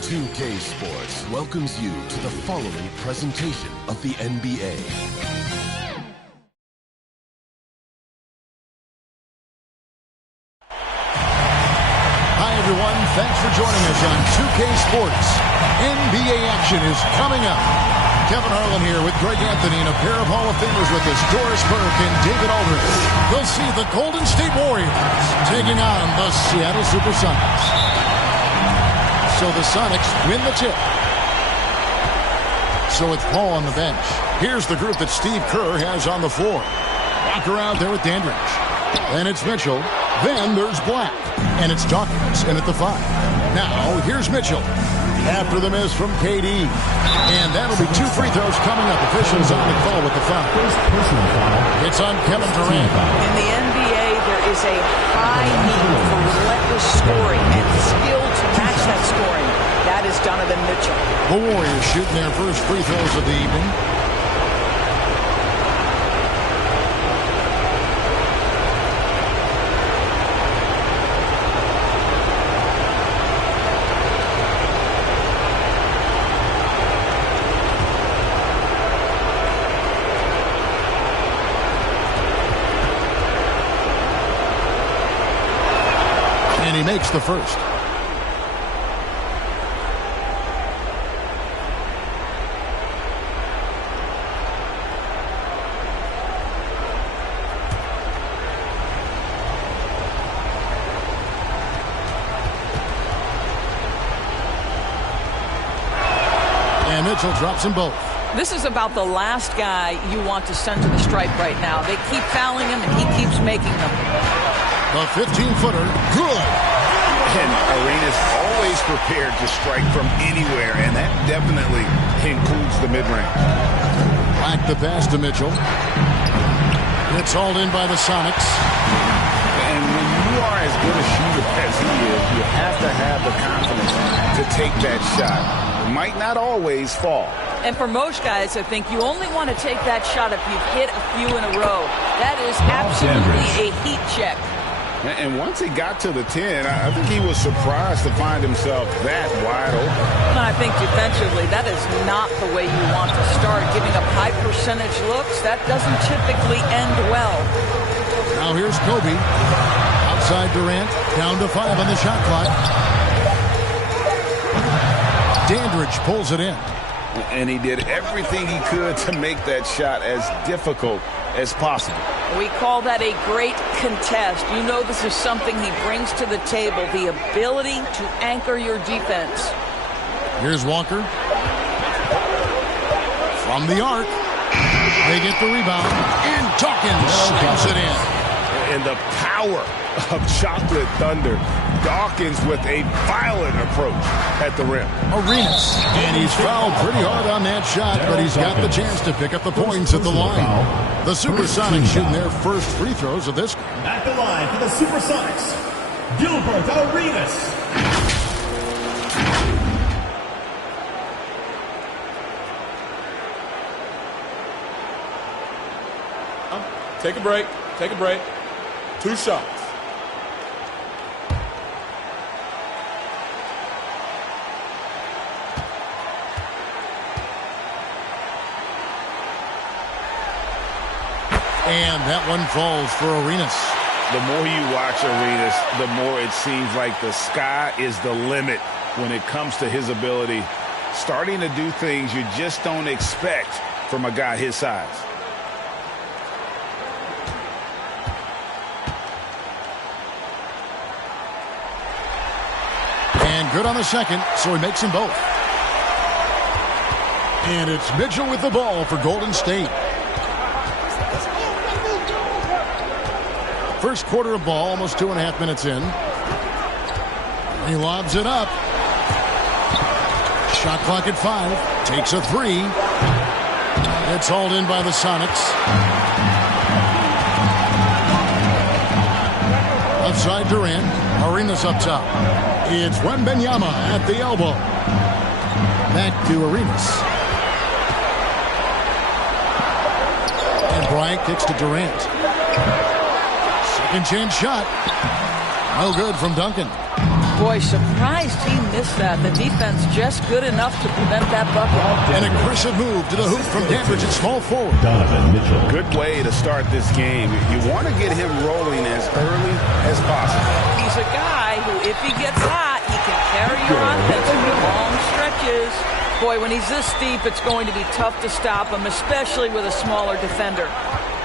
2K Sports welcomes you to the following presentation of the NBA. Hi, everyone. Thanks for joining us on 2K Sports. NBA action is coming up. Kevin Harlan here with Greg Anthony and a pair of Hall of Famers with us, Doris Burke and David Aldridge. We'll see the Golden State Warriors taking on the Seattle Supersonics. So the Sonics win the tip. So it's Paul on the bench. Here's the group that Steve Kerr has on the floor. Walker out there with Dandridge. Then it's Mitchell. Then there's Black. And it's Dawkins in at the 5. Now, here's Mitchell. After the miss from KD. And that'll be 2 free throws coming up. Officials on the call with the foul. It's on Kevin Durant. In the NBA, there is a high need for relentless scoring and skill to match that scoring. That is Donovan Mitchell. The Warriors shooting their first free throws of the evening. And he makes the first. And Mitchell drops them both. This is about the last guy you want to send to the stripe right now. They keep fouling him, and he keeps making them. The 15-footer, good. And Arenas always prepared to strike from anywhere, and that definitely includes the mid-range. Back the pass to Mitchell. It's hauled in by the Sonics. And when you are as good a shooter as he is, you have to have the confidence to take that shot. It might not always fall. And for most guys, I think you only want to take that shot if you've hit a few in a row. That is absolutely a heat check. And once he got to the 10, I think he was surprised to find himself that wide open. And I think defensively, that is not the way you want to start. Giving up high percentage looks, that doesn't typically end well. Now here's Kobe. Outside Durant, down to 5 on the shot clock. Dandridge pulls it in. And he did everything he could to make that shot as difficult as possible. We call that a great contest. You know this is something he brings to the table, the ability to anchor your defense. Here's Walker. From the arc. They get the rebound. And Dawkins slams it in. And the power of Chocolate Thunder. Dawkins with a violent approach at the rim. Arenas. And he's fouled pretty hard on that shot, but he's got the chance to pick up the points at the line. The Supersonics shooting their first free throws of this game. At the line for the Supersonics, Gilbert Arenas. Take a break. Take a break. 2 shots. And that one falls for Arenas. The more you watch Arenas, the more it seems like the sky is the limit when it comes to his ability. Starting to do things you just don't expect from a guy his size. And good on the second, so he makes them both. And it's Mitchell with the ball for Golden State. First quarter of ball, almost 2.5 minutes in. He lobs it up. Shot clock at 5. Takes a 3. It's hauled in by the Sonics. Outside Durant. Arenas up top. It's Wembanyama at the elbow. Back to Arenas. And Bryant kicks to Durant. Second chance shot. No good from Duncan. Boy, surprised he missed that. The defense just good enough to prevent that bucket. An aggressive move to the hoop from Dandridge at small forward. Good way to start this game. You want to get him rolling as early as possible. He's a guy who, if he gets hot, he can carry your offense in long stretches. Boy, when he's this deep, it's going to be tough to stop him, especially with a smaller defender.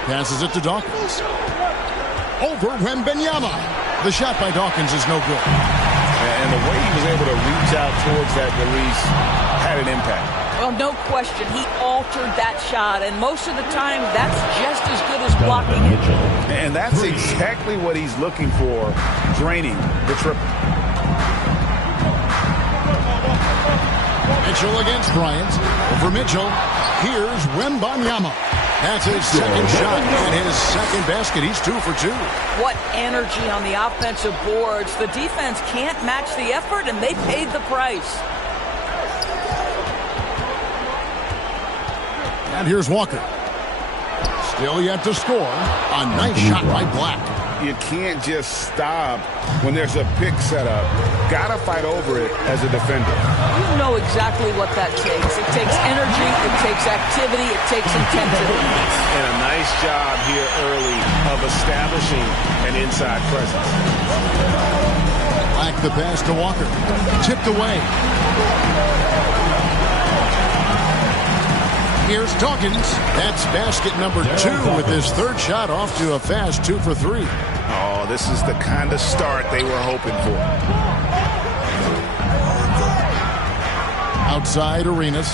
Passes it to Dawkins. Over Wembanyama. The shot by Dawkins is no good. And the way he was able to reach out towards that release had an impact. Well, no question. He altered that shot, and most of the time, that's just as good as blocking it. And that's exactly what he's looking for, draining the triple. Mitchell against Bryant. Over Mitchell. Here's Wembanyama. That's his second shot and his second basket. He's 2 for 2. What energy on the offensive boards. The defense can't match the effort, and they paid the price. And here's Walker. Still yet to score. A nice shot by Black. You can't just stop when there's a pick set up. Gotta fight over it as a defender. You know exactly what that takes. It takes energy, it takes activity, it takes intensity. And a nice job here early of establishing an inside presence. Black the pass to Walker. Tipped away. Here's Dawkins. That's basket number 2 with his third shot off to a fast 2 for 3. Oh, this is the kind of start they were hoping for. Outside Arenas.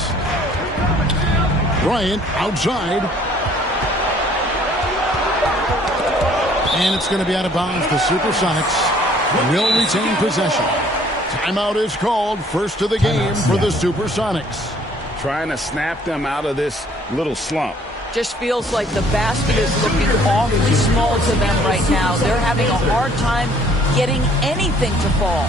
Bryant outside. And it's going to be out of bounds. The Supersonics will retain possession. Timeout is called. First of the game for the Supersonics. Trying to snap them out of this little slump. Just feels like the basket is looking awfully small to them right now. They're having a hard time getting anything to fall.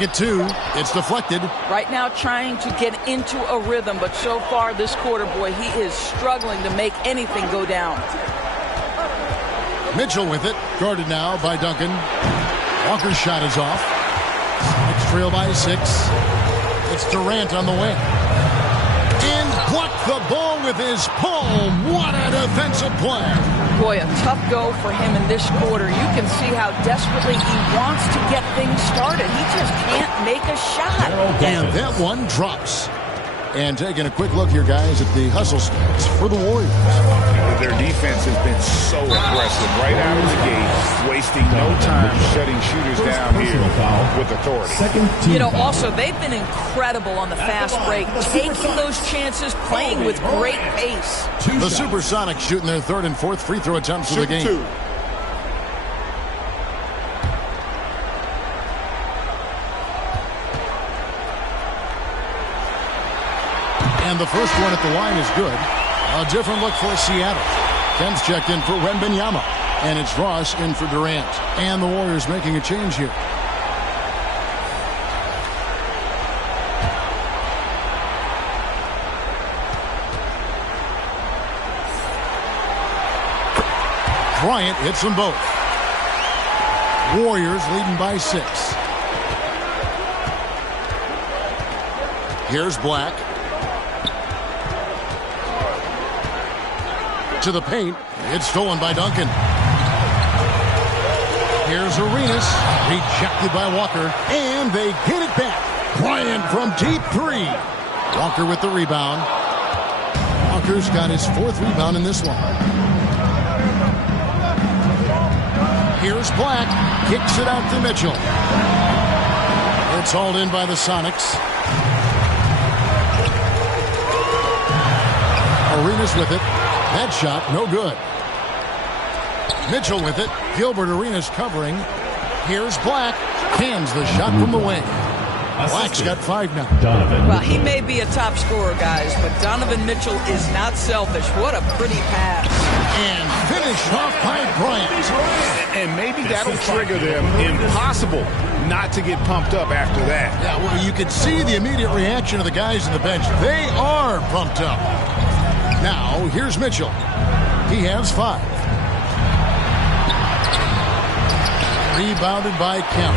At 2, it's deflected. Right now trying to get into a rhythm, but so far this quarter, boy, he is struggling to make anything go down. Mitchell with it, guarded now by Duncan. Walker's shot is off. Next trail by 6. It's Durant on the wing. And blocked the ball with his palm. What a defensive play. Boy, a tough go for him in this quarter. You can see how desperately he wants to get things started. He just can't make a shot. And that one drops. And taking a quick look here, guys, at the hustle stats for the Warriors. Their defense has been so aggressive right out of the gate, wasting no time shutting shooters down here with authority. You know, also, they've been incredible on the fast break, taking those chances, playing with great pace. The Supersonics shooting their third and fourth free throw attempts of the game. 2. And the first one at the line is good. A different look for Seattle. Kemp's checked in for Wembanyama. And it's Ross in for Durant. And the Warriors making a change here. Bryant hits them both. Warriors leading by 6. Here's Black. To the paint. It's stolen by Duncan. Here's Arenas, rejected by Walker, and they get it back. Bryant from deep three. Walker with the rebound. Walker's got his 4th rebound in this one. Here's Black, kicks it out to Mitchell. It's hauled in by the Sonics. Arenas with it. That shot, no good. Mitchell with it. Gilbert Arenas covering. Here's Black. Cans the shot from the wing. Black's got 5 now. Well, he may be a top scorer, guys, but Donovan Mitchell is not selfish. What a pretty pass. And finished off by Bryant. And maybe that'll trigger them. Impossible not to get pumped up after that. Yeah, well, you could see the immediate reaction of the guys on the bench. They are pumped up. Now, here's Mitchell. He has 5. Rebounded by Kemp.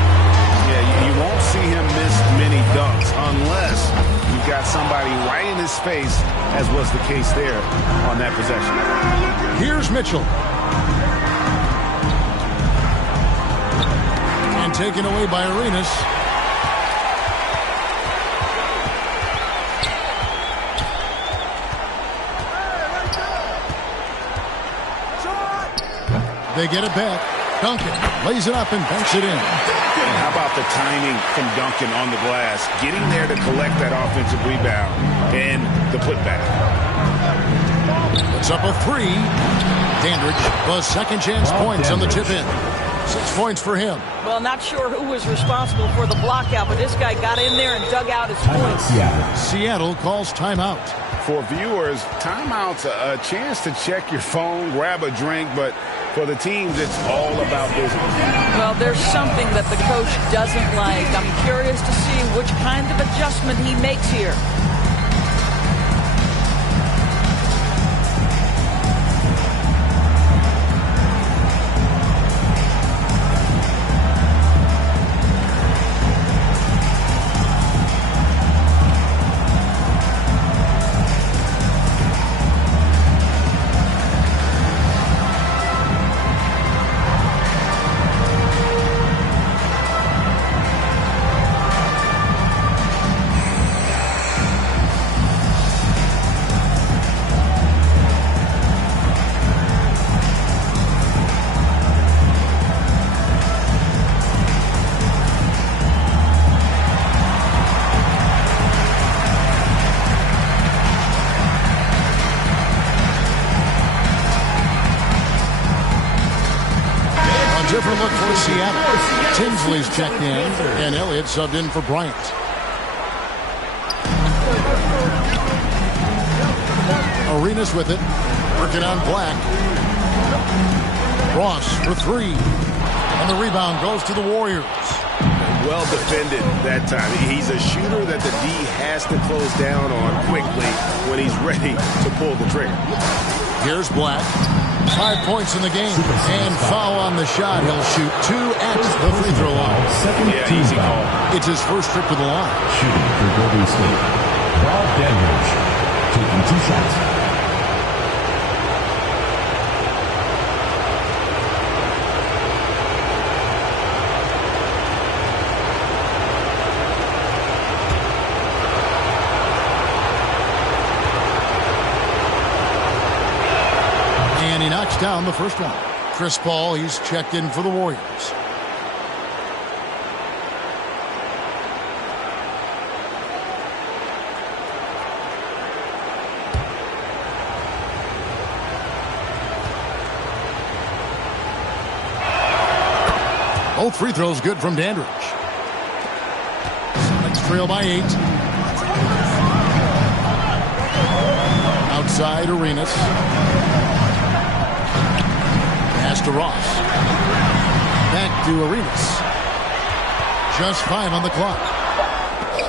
Yeah, you won't see him miss many dunks unless you've got somebody right in his face, as was the case there on that possession. Here's Mitchell. And taken away by Arenas. They get it back. Duncan lays it up and banks it in. And how about the timing from Duncan on the glass? Getting there to collect that offensive rebound and the putback. It's up a 3. Dandridge was second chance points on the tip in. 6 points for him. Well, not sure who was responsible for the block out, but this guy got in there and dug out his points. Seattle calls timeout. For viewers, timeout's a chance to check your phone, grab a drink, but for the teams, it's all about business. Well, there's something that the coach doesn't like. I'm curious to see which kind of adjustment he makes here. Different look for Seattle. Tinsley's checked in, and Elliott subbed in for Bryant. Arenas with it, working on Black. Ross for 3, and the rebound goes to the Warriors. Well defended that time. He's a shooter that the D has to close down on quickly when he's ready to pull the trigger. Here's Black. 5 points in the game. And foul on the shot. He'll shoot 2 at the free throw line. Yeah, easy call. It's his first trip to the line. Shooting for Golden State, Bob Dandridge, taking 2 shots. He knocks down the first one. Chris Paul, he's checked in for the Warriors. Both free throws good from Dandridge. Celtics trail by 8. Outside Arenas. Pass to Ross. Back to Arenas. Just 5 on the clock.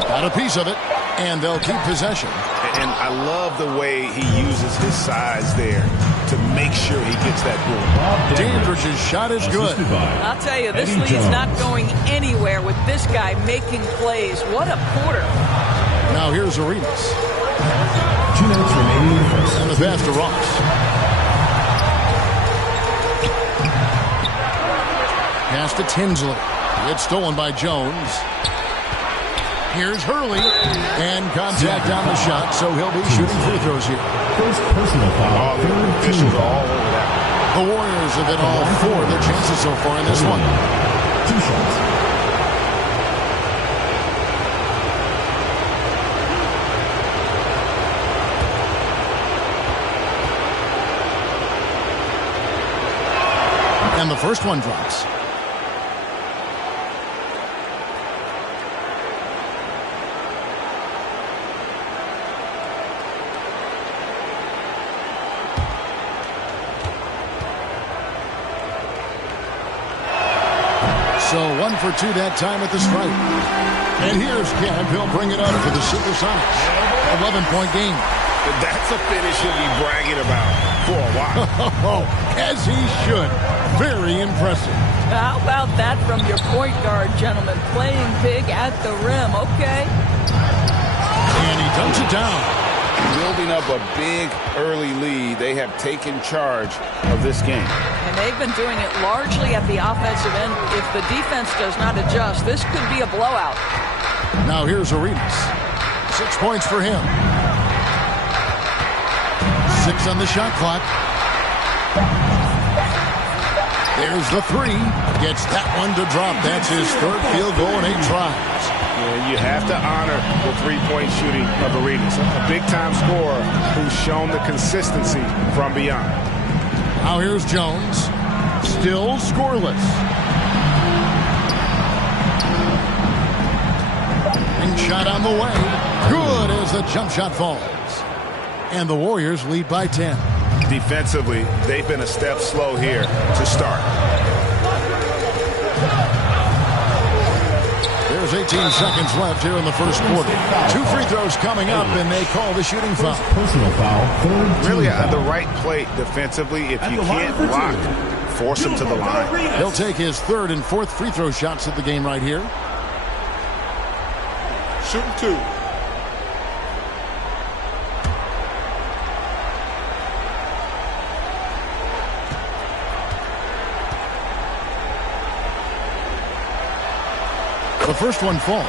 Got a piece of it, and they'll keep possession. And I love the way he uses his size there to make sure he gets that ball. Dandridge's shot is good. I'll tell you, this lead's not going anywhere with this guy making plays. What a quarter. Now here's Arenas. 2 minutes remaining in the first. And the pass to Ross. Pass to Tinsley. It's stolen by Jones. Here's Hurley. And contact on the shot, so he'll be shooting free throws here. First personal foul. Officials are all over that. The Warriors have hit all 4 of their chances so far in this one. 2 shots. And the first one drops. So 1 for 2 that time at the stripe. And here's Kemp. He'll bring it up for the Supersonics. 11-point game. That's a finish he'll be bragging about for a while. As he should. Very impressive. How about that from your point guard, gentlemen? Playing big at the rim, okay? And he dunks it down. Building up a big early lead, they have taken charge of this game. And they've been doing it largely at the offensive end. If the defense does not adjust, this could be a blowout. Now here's Arenas. 6 points for him. 6 on the shot clock. There's the 3. Gets that one to drop. That's his 3rd field goal in 8 tries. Yeah, you have to honor the three-point shooting of Arenas. A big-time scorer who's shown the consistency from beyond. Now here's Jones. Still scoreless. And shot on the way. Good as the jump shot falls. And the Warriors lead by 10. Defensively, they've been a step slow here to start. There's 18 seconds left here in the first quarter. 2 free throws coming up, and they call the shooting foul. Personal foul. Really at the right plate defensively. If you can't block, force him to the line. He'll take his 3rd and 4th free throw shots of the game right here. Shooting 2. The first one falls.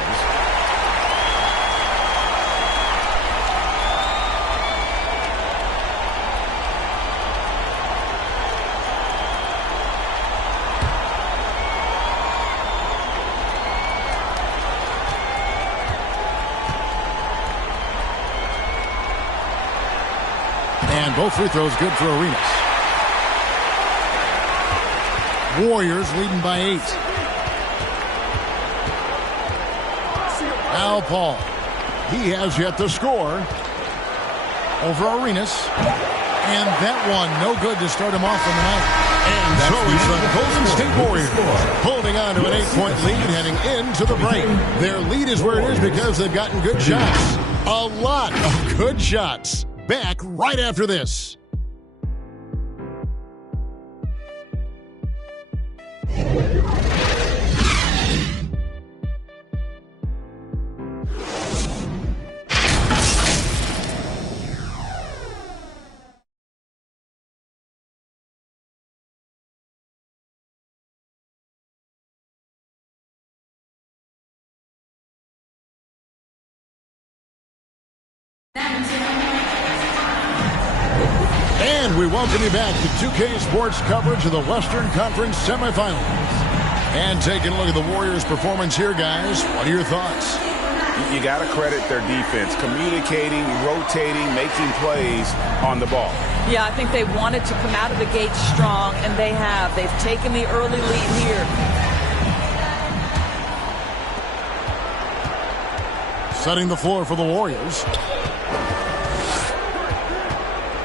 And both free throws good for Arenas. Warriors leading by 8. Now Paul. He has yet to score over Arenas. And that one no good to start him off on the night. And so it's the Golden State Warriors holding on to an 8-point lead heading into the break. Their lead is where it is because they've gotten good shots. A lot of good shots. Back right after this. And we welcome you back to 2K Sports coverage of the Western Conference semifinals. And taking a look at the Warriors' performance here, guys. What are your thoughts? You got to credit their defense, communicating, rotating, making plays on the ball. Yeah, I think they wanted to come out of the gate strong, and they have. They've taken the early lead here. Setting the floor for the Warriors.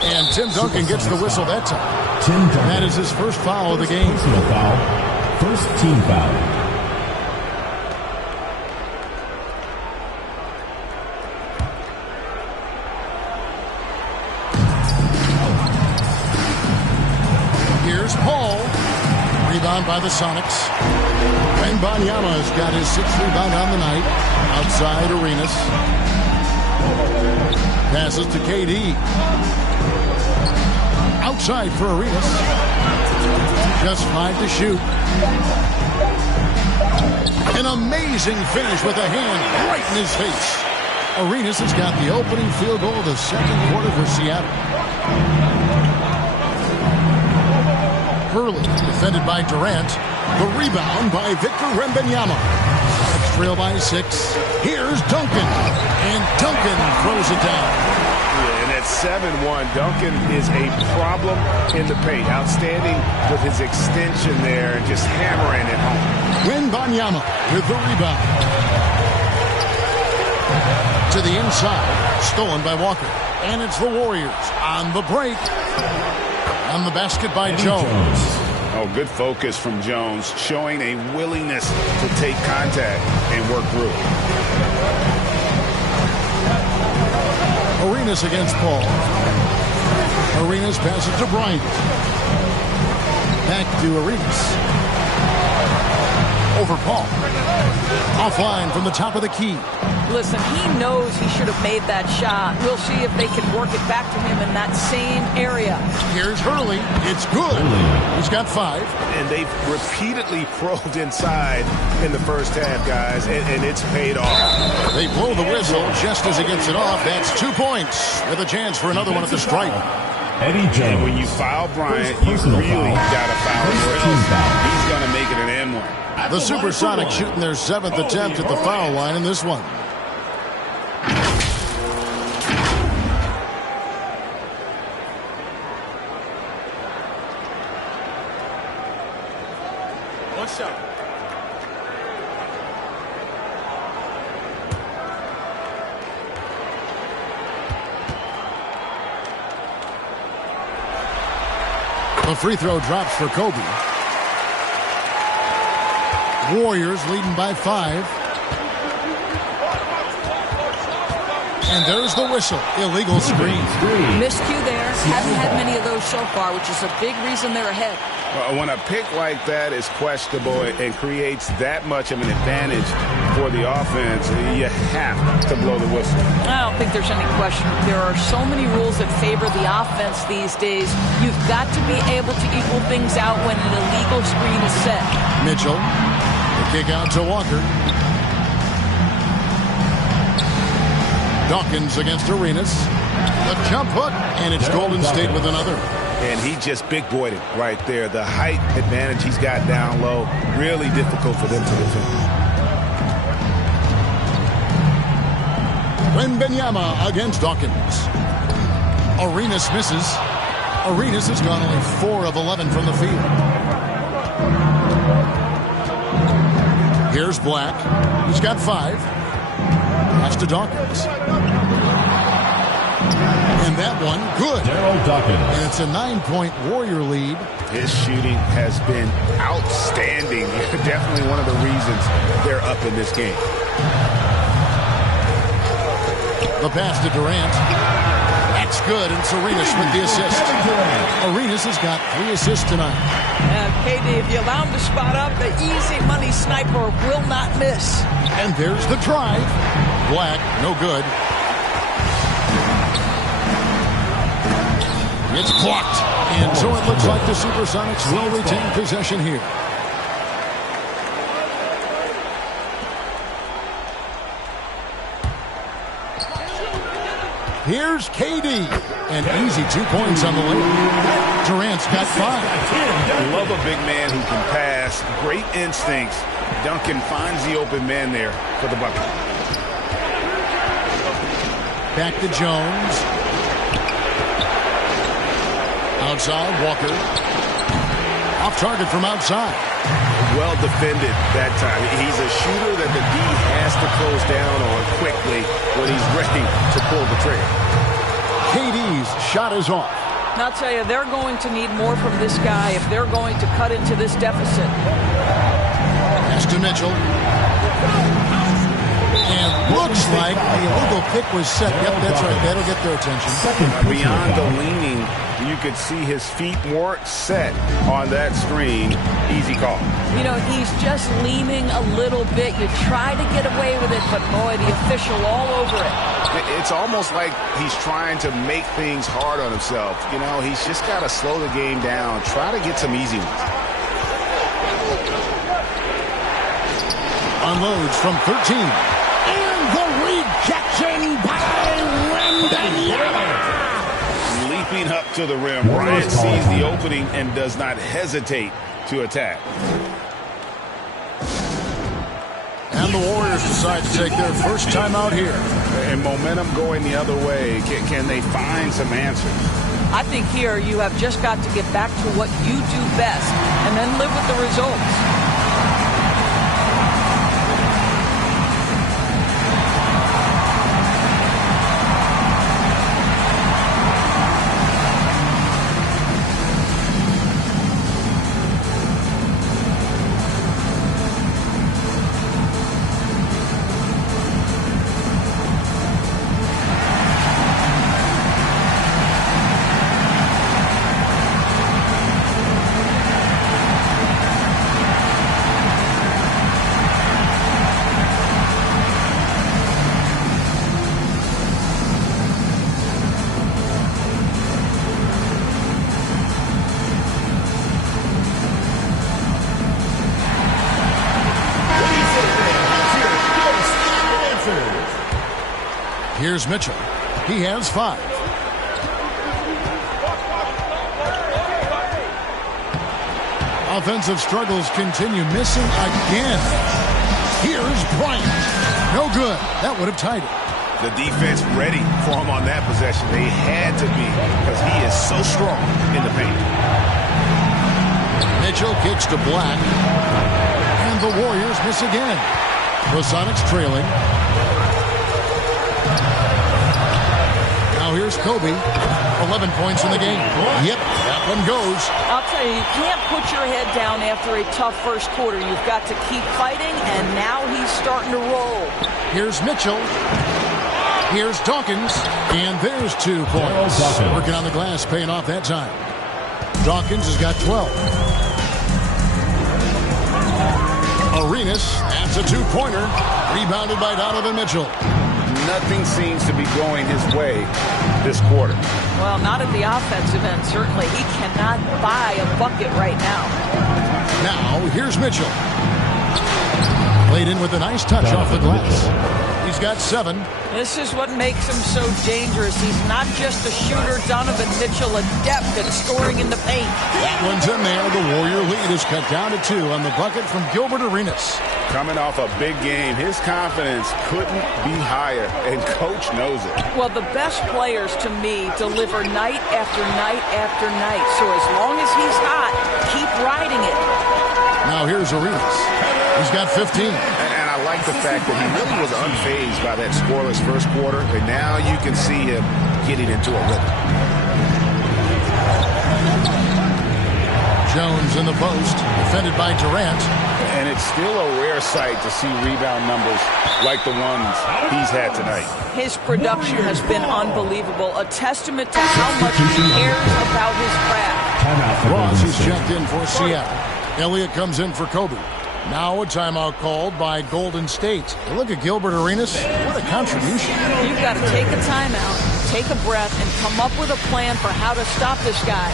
And Tim Duncan gets the whistle that time. Tim Duncan. That is his first foul of the game. Personal foul. First team foul. Here's Paul. Rebound by the Sonics. And Banyama's got his 6th rebound on the night. Outside Arenas. Passes to KD. Outside for Arenas. Just 5 to shoot. An amazing finish with a hand right in his face. Arenas has got the opening field goal of the second quarter for Seattle. Hurley defended by Durant. The rebound by Victor Wembanyama. Let's trail by 6. Here's Duncan. And Duncan throws it down. Yeah, and at 7-1, Duncan is a problem in the paint. Outstanding with his extension there and just hammering it home. Wembanyama with the rebound. To the inside. Stolen by Walker. And it's the Warriors on the break. On the basket by Jones. Oh, good focus from Jones, showing a willingness to take contact and work through. Arenas against Paul. Arenas passes to Bryant. Back to Arenas. Over Paul. Offline from the top of the key. Listen, he knows he should have made that shot. We'll see if they can work it back to him in that same area. Here's Hurley. It's good. He's got 5. And they've repeatedly probed inside in the first half, guys, and it's paid off. They blow the whistle just as he gets it off. That's 2 points with a chance for another one at the stripe. Eddie Jones. And when you foul Bryant, you really got to foul him, or else he's going to make it an M1. The Supersonics shooting their 7th attempt at the foul line in this one. One shot. The free throw drops for Kobe. Warriors leading by 5. And there's the whistle. Illegal screen. Miscue there. Haven't had many of those so far, which is a big reason they're ahead. When a pick like that is questionable and creates that much of an advantage for the offense, you have to blow the whistle. I don't think there's any question. There are so many rules that favor the offense these days. You've got to be able to equal things out when an illegal screen is set. Mitchell. The kick out to Walker. Dawkins against Arenas. The jump hook, and it's Golden State with another. And he just big-boyed it right there. The height advantage he's got down low, really difficult for them to defend. Wembanyama against Dawkins. Arenas misses. Arenas has gone only 4 of 11 from the field. Here's Black. He's got 5. Pass to Dawkins. And that one, good. And it's a 9-point Warrior lead. His shooting has been outstanding. Definitely one of the reasons they're up in this game. The pass to Durant. That's good, and it's Arenas with the assist. Arenas has got 3 assists tonight. And KD, if you allow him to spot up, the easy money sniper will not miss. And there's the drive. Black, no good. It's blocked. And so it looks like the Supersonics will retain possession here. Here's KD. And easy 2 points on the way. Durant's got 5. Love a big man who can pass. Great instincts. Duncan finds the open man there for the bucket. Back to Jones. Outside, Walker. Off target from outside. Well defended that time. He's a shooter that the D has to close down on quickly when he's ready to pull the trigger. KD's shot is off. And I'll tell you, they're going to need more from this guy if they're going to cut into this deficit. Pass to Mitchell. And looks like the illegal pick was set. Yep, that's right. That'll get their attention. Beyond the leaning, you could see his feet more set on that screen. Easy call. You know, he's just leaning a little bit. You try to get away with it, but boy, the official all over it. It's almost like he's trying to make things hard on himself. You know, he's just got to slow the game down. Try to get some easy ones. Unloads from 13. And the rejection by Wembanyama. Leaping up to the rim, Bryant sees the opening and does not hesitate to attack. And the Warriors decide to take their first time out here. And momentum going the other way. Can they find some answers? I think here you have just got to get back to what you do best and then live with the results. Here's Mitchell. He has 5. Offensive struggles continue, missing again. Here's Bryant. No good. That would have tied it. The defense ready for him on that possession. They had to be because he is so strong in the paint. Mitchell kicks to Black. And the Warriors miss again. The Sonics trailing. Now here's Kobe. 11 points in the game. Yep, that one goes. I'll tell you, you can't put your head down after a tough first quarter. You've got to keep fighting, and now he's starting to roll. Here's Mitchell. Here's Dawkins. And there's 2 points. Working on the glass, paying off that time. Dawkins has got 12. Arenas, that's a 2-pointer. Rebounded by Donovan Mitchell. Nothing seems to be going his way this quarter. Well, not at the offensive end, certainly. He cannot buy a bucket right now. Now, here's Mitchell. Played in with a nice touch off the glass. He's got 7. This is what makes him so dangerous. He's not just a shooter. Donovan Mitchell, adept at scoring in the paint. That one's in there. The Warrior lead is cut down to 2 on the bucket from Gilbert Arenas. Coming off a big game, his confidence couldn't be higher, and Coach knows it. Well, the best players, to me, deliver night after night after night. So as long as he's hot, keep riding it. Now here's Arenas. He's got 15. And I like the fact that he really was unfazed by that scoreless first quarter, and now you can see him getting into a rhythm. Jones in the post, defended by Durant. And it's still a rare sight to see rebound numbers like the ones he's had tonight. His production has been unbelievable, a testament to how much he cares about his craft. Ross is checked in for Seattle. Elliott comes in for Kobe. Now a timeout called by Golden State. Look at Gilbert Arenas. What a contribution. You've got to take a timeout, take a breath, and come up with a plan for how to stop this guy.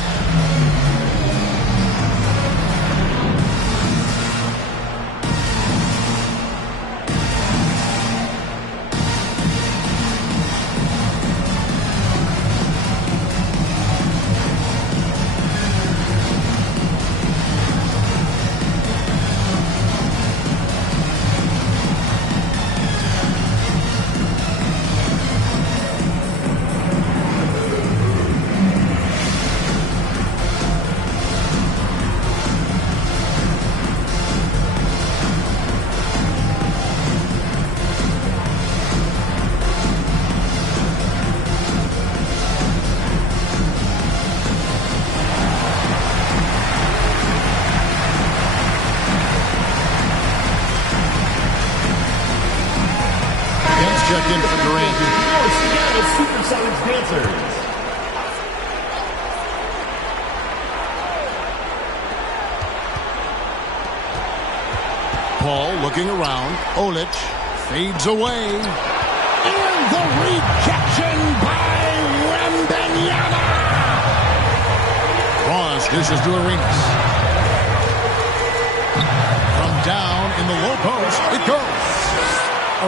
Checked in for Durant. Your Seattle Supersonics dancers. Paul looking around. Olic fades away. And the rejection by Wembanyama. Ross dishes to Arenas. From down in the low post. It goes.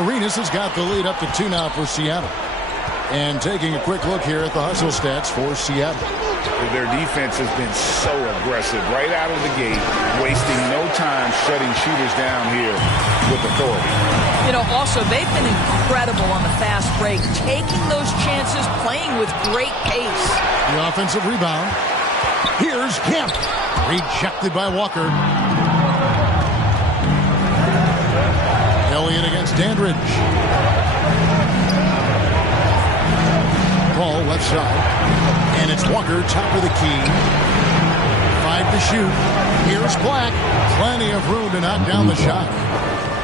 Arenas has got the lead up to 2 now for Seattle. And taking a quick look here at the hustle stats for Seattle. Their defense has been so aggressive right out of the gate, wasting no time shutting shooters down here with authority. You know, also, they've been incredible on the fast break, taking those chances, playing with great pace. The offensive rebound. Here's Kemp. Rejected by Walker. Elliott against Dandridge. Ball left side. And it's Walker, top of the key. 5 to shoot. Here's Black. Plenty of room to knock down the shot.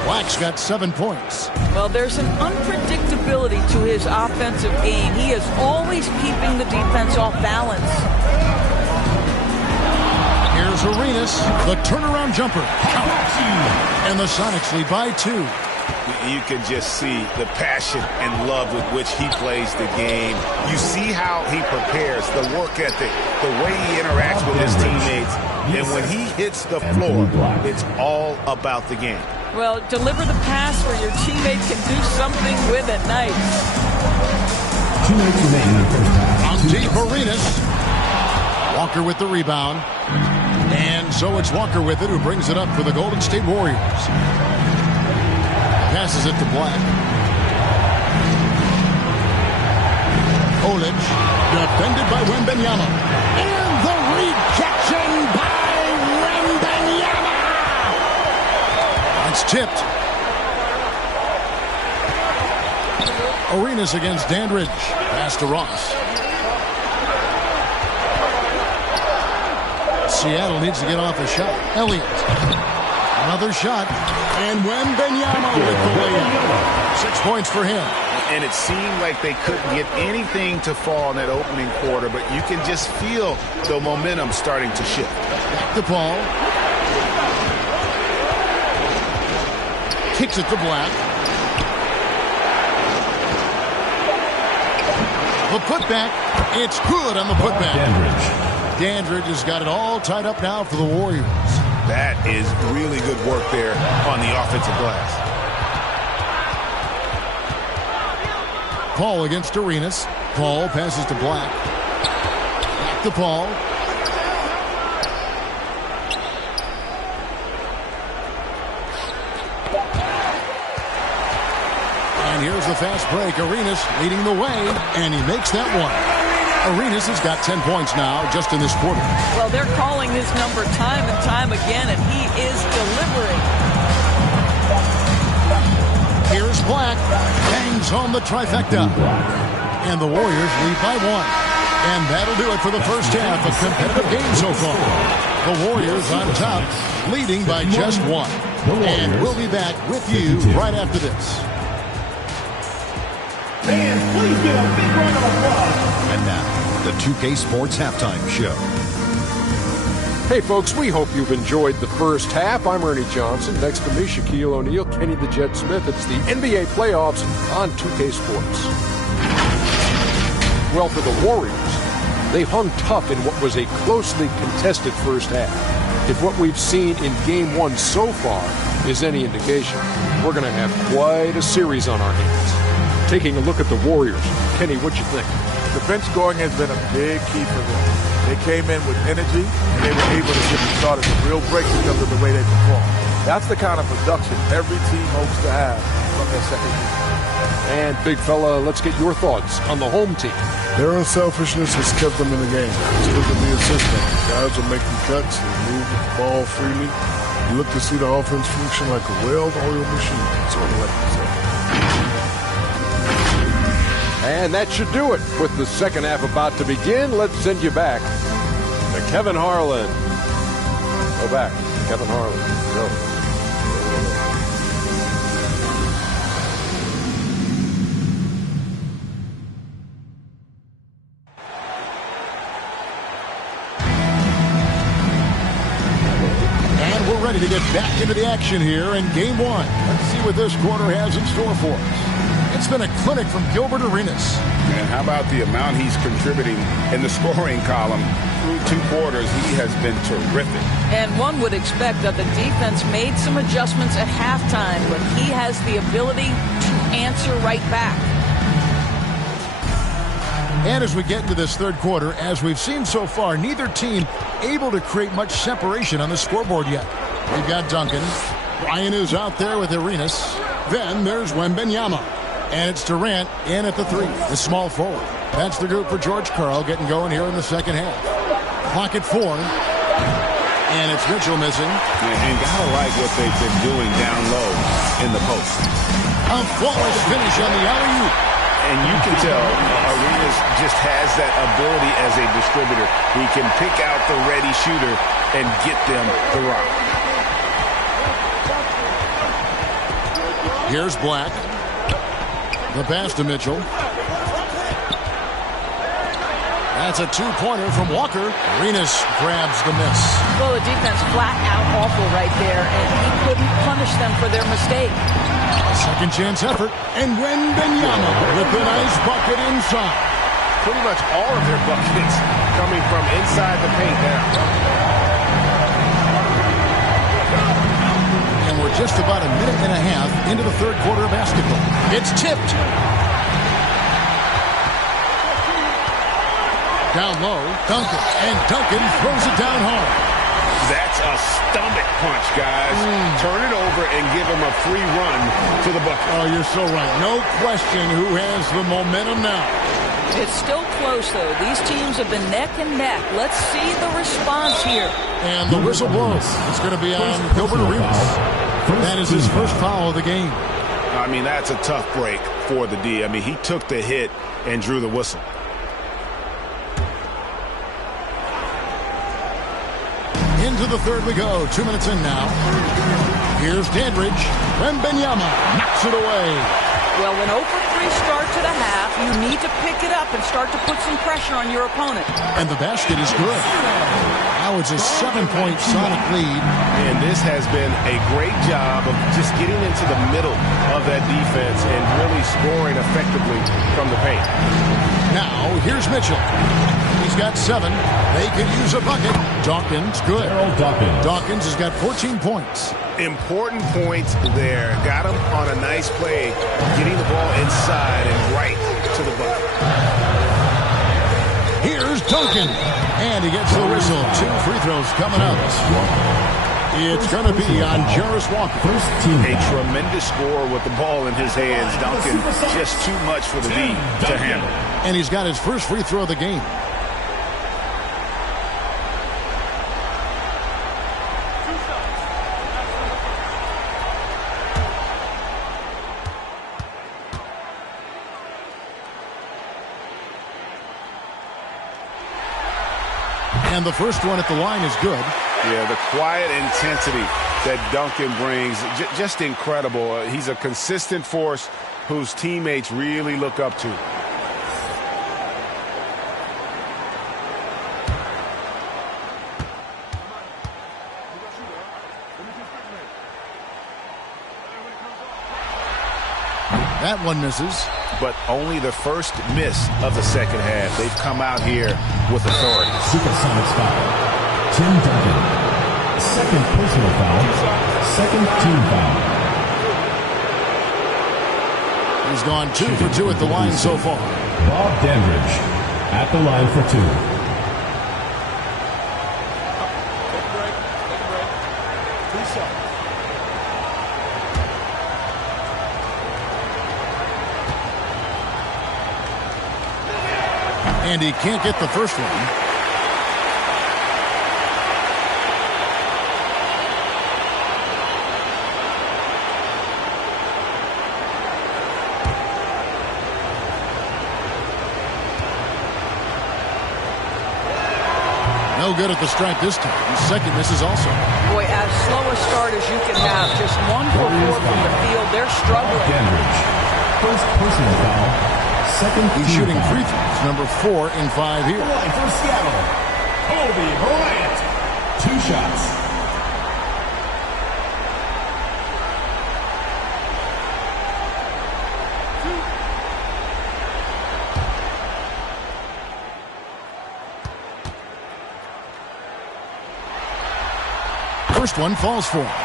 Black's got 7 points. Well, there's an unpredictability to his offensive game. He is always keeping the defense off balance. Here's Arenas, the turnaround jumper. And the Sonics lead by 2. You can just see the passion and love with which he plays the game. You see how he prepares, the work ethic, the way he interacts with his teammates. And when he hits the floor, it's all about the game. Well, deliver the pass where your teammate can do something with it. Nice. 2 minutes remaining in the first half. On deep, Arenas. Walker with the rebound. And so it's Walker with it, who brings it up for the Golden State Warriors. Passes it to Black. Olic, defended by Wembanyama. And the rejection by Wembanyama. It's tipped. Arenas against Dandridge. Pass to Ross. Seattle needs to get off a shot. Elliott. Another shot. And Wembanyama with the layup. 6 points for him. And it seemed like they couldn't get anything to fall in that opening quarter, but you can just feel the momentum starting to shift. The ball. Kicks it to Black. The putback. It's good on the putback. Dandridge has got it all tied up now for the Warriors. That is really good work there on the offensive glass. Paul against Arenas. Paul passes to Black. Back to Paul. And here's the fast break. Arenas leading the way, and he makes that one. Arenas has got 10 points now just in this quarter. Well, they're calling his number time and time again, and he is delivering. Here's Black. Hangs home the trifecta. And the Warriors lead by 1. And that'll do it for the first half of competitive game so far. The Warriors on top, leading by just 1. And we'll be back with you right after this. Fans, please give a big round of applause. And now, the 2K Sports Halftime Show. Hey, folks, we hope you've enjoyed the first half. I'm Ernie Johnson. Next to me, Shaquille O'Neal, Kenny the Jet Smith. It's the NBA playoffs on 2K Sports. Well, for the Warriors, they hung tough in what was a closely contested first half. If what we've seen in Game 1 so far is any indication, we're going to have quite a series on our hands. Taking a look at the Warriors, Kenny, what'd you think? The bench scoring has been a big key for them. They came in with energy, and they were able to get the start of a real break because of the way they performed. That's the kind of production every team hopes to have from their second unit. And, big fella, let's get your thoughts on the home team. Their unselfishness has kept them in the game. It's good to be a system. Guys are making cuts and move the ball freely. You look to see the offense function like a well-oiled machine, sort of like yourself. And that should do it. With the second half about to begin, let's send you back to Kevin Harlan. Go back. Kevin Harlan. Go. And we're ready to get back into the action here in Game 1. Let's see what this quarter has in store for us. It's been a clinic from Gilbert Arenas. And how about the amount he's contributing in the scoring column through 2 quarters? He has been terrific. And one would expect that the defense made some adjustments at halftime, but he has the ability to answer right back. And as we get into this third quarter, as we've seen so far, neither team able to create much separation on the scoreboard yet. We've got Duncan. Ryan is out there with Arenas. Then there's Wembanyama. And it's Durant in at the 3, the small forward. That's the group for George Karl getting going here in the second half. Clock at 4. And it's Mitchell missing. And gotta like what they've been doing down low in the post. A flawless finish on the alley-oop. And you can tell Arenas just has that ability as a distributor. He can pick out the ready shooter and get them the rock. Here's Black. The pass to Mitchell. That's a 2-pointer from Walker. Arenas grabs the miss. Well, the defense flat out awful right there, and he couldn't punish them for their mistake. Second chance effort, and Wembanyama with a nice bucket inside. Pretty much all of their buckets coming from inside the paint now. And we're just about a minute and a half into the third quarter of basketball. It's tipped. Down low, Duncan, and Duncan throws it down hard. That's a stomach punch, guys. Turn it over and give him a free run to the bucket. Oh, you're so right. No question who has the momentum now. It's still close, though. These teams have been neck and neck. Let's see the response here. And the whistle blows. It's going to be on Gilbert Arenas. That is his first foul of the game. I mean, that's a tough break for the D. I mean, he took the hit and drew the whistle. Into the third we go. 2 minutes in now. Here's Dandridge. Wembanyama knocks it away. Well, an 0 for 3 start to the half, you need to pick it up and start to put some pressure on your opponent. And the basket is good. Now it's a 7-point Sonic lead. And this has been a great job of just getting into the middle of that defense and really scoring effectively from the paint. Now, here's Mitchell. He's got 7. They could use a bucket. Dawkins, good. Dawkins has got 14 points. Important points there. Got him on a nice play, getting the ball inside and right to the bucket. Here's Duncan. And he gets the whistle. 2 free throws coming up. It's going to be on Jarris Walker. A tremendous score with the ball in his hands. Duncan, just too much for the D to handle. And he's got his first free throw of the game. And the first one at the line is good. Yeah, the quiet intensity that Duncan brings, just incredible. He's a consistent force whose teammates really look up to. That one misses. But only the first miss of the second half. They've come out here with authority. Supersonics foul. Tim Duncan. Second personal foul. Second team foul. He's gone 2 for 2 at the line so far. Bob Dandridge at the line for 2. Take a break. 2 shots. And he can't get the first one. No good at the strike this time. Second misses also. Boy, as slow a start as you can have. Just 1 for 4 from the field. They're struggling. Dandridge. First personal foul. Second He's team shooting foul. free throws. Number 4 in 5 here. Line for Seattle. Kobe Bryant. 2 shots. first one falls for him.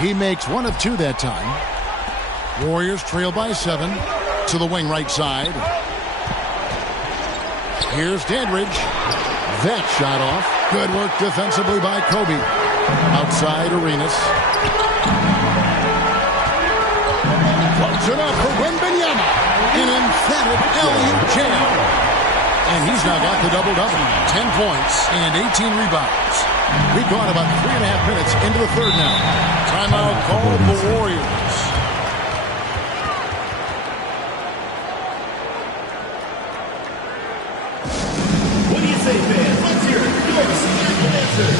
He makes one of two that time. Warriors trail by 7 to the wing right side. Here's Dandridge. That shot off. Good work defensively by Kobe. Outside Arenas. Floats it up for Wembanyama. An emphatic alley-oop jam. And he's now got the double-double. 10 points and 18 rebounds. We've gone about 3.5 minutes into the third now. Timeout called the Warriors. What do you say, fans? Let's hear it. Your answer.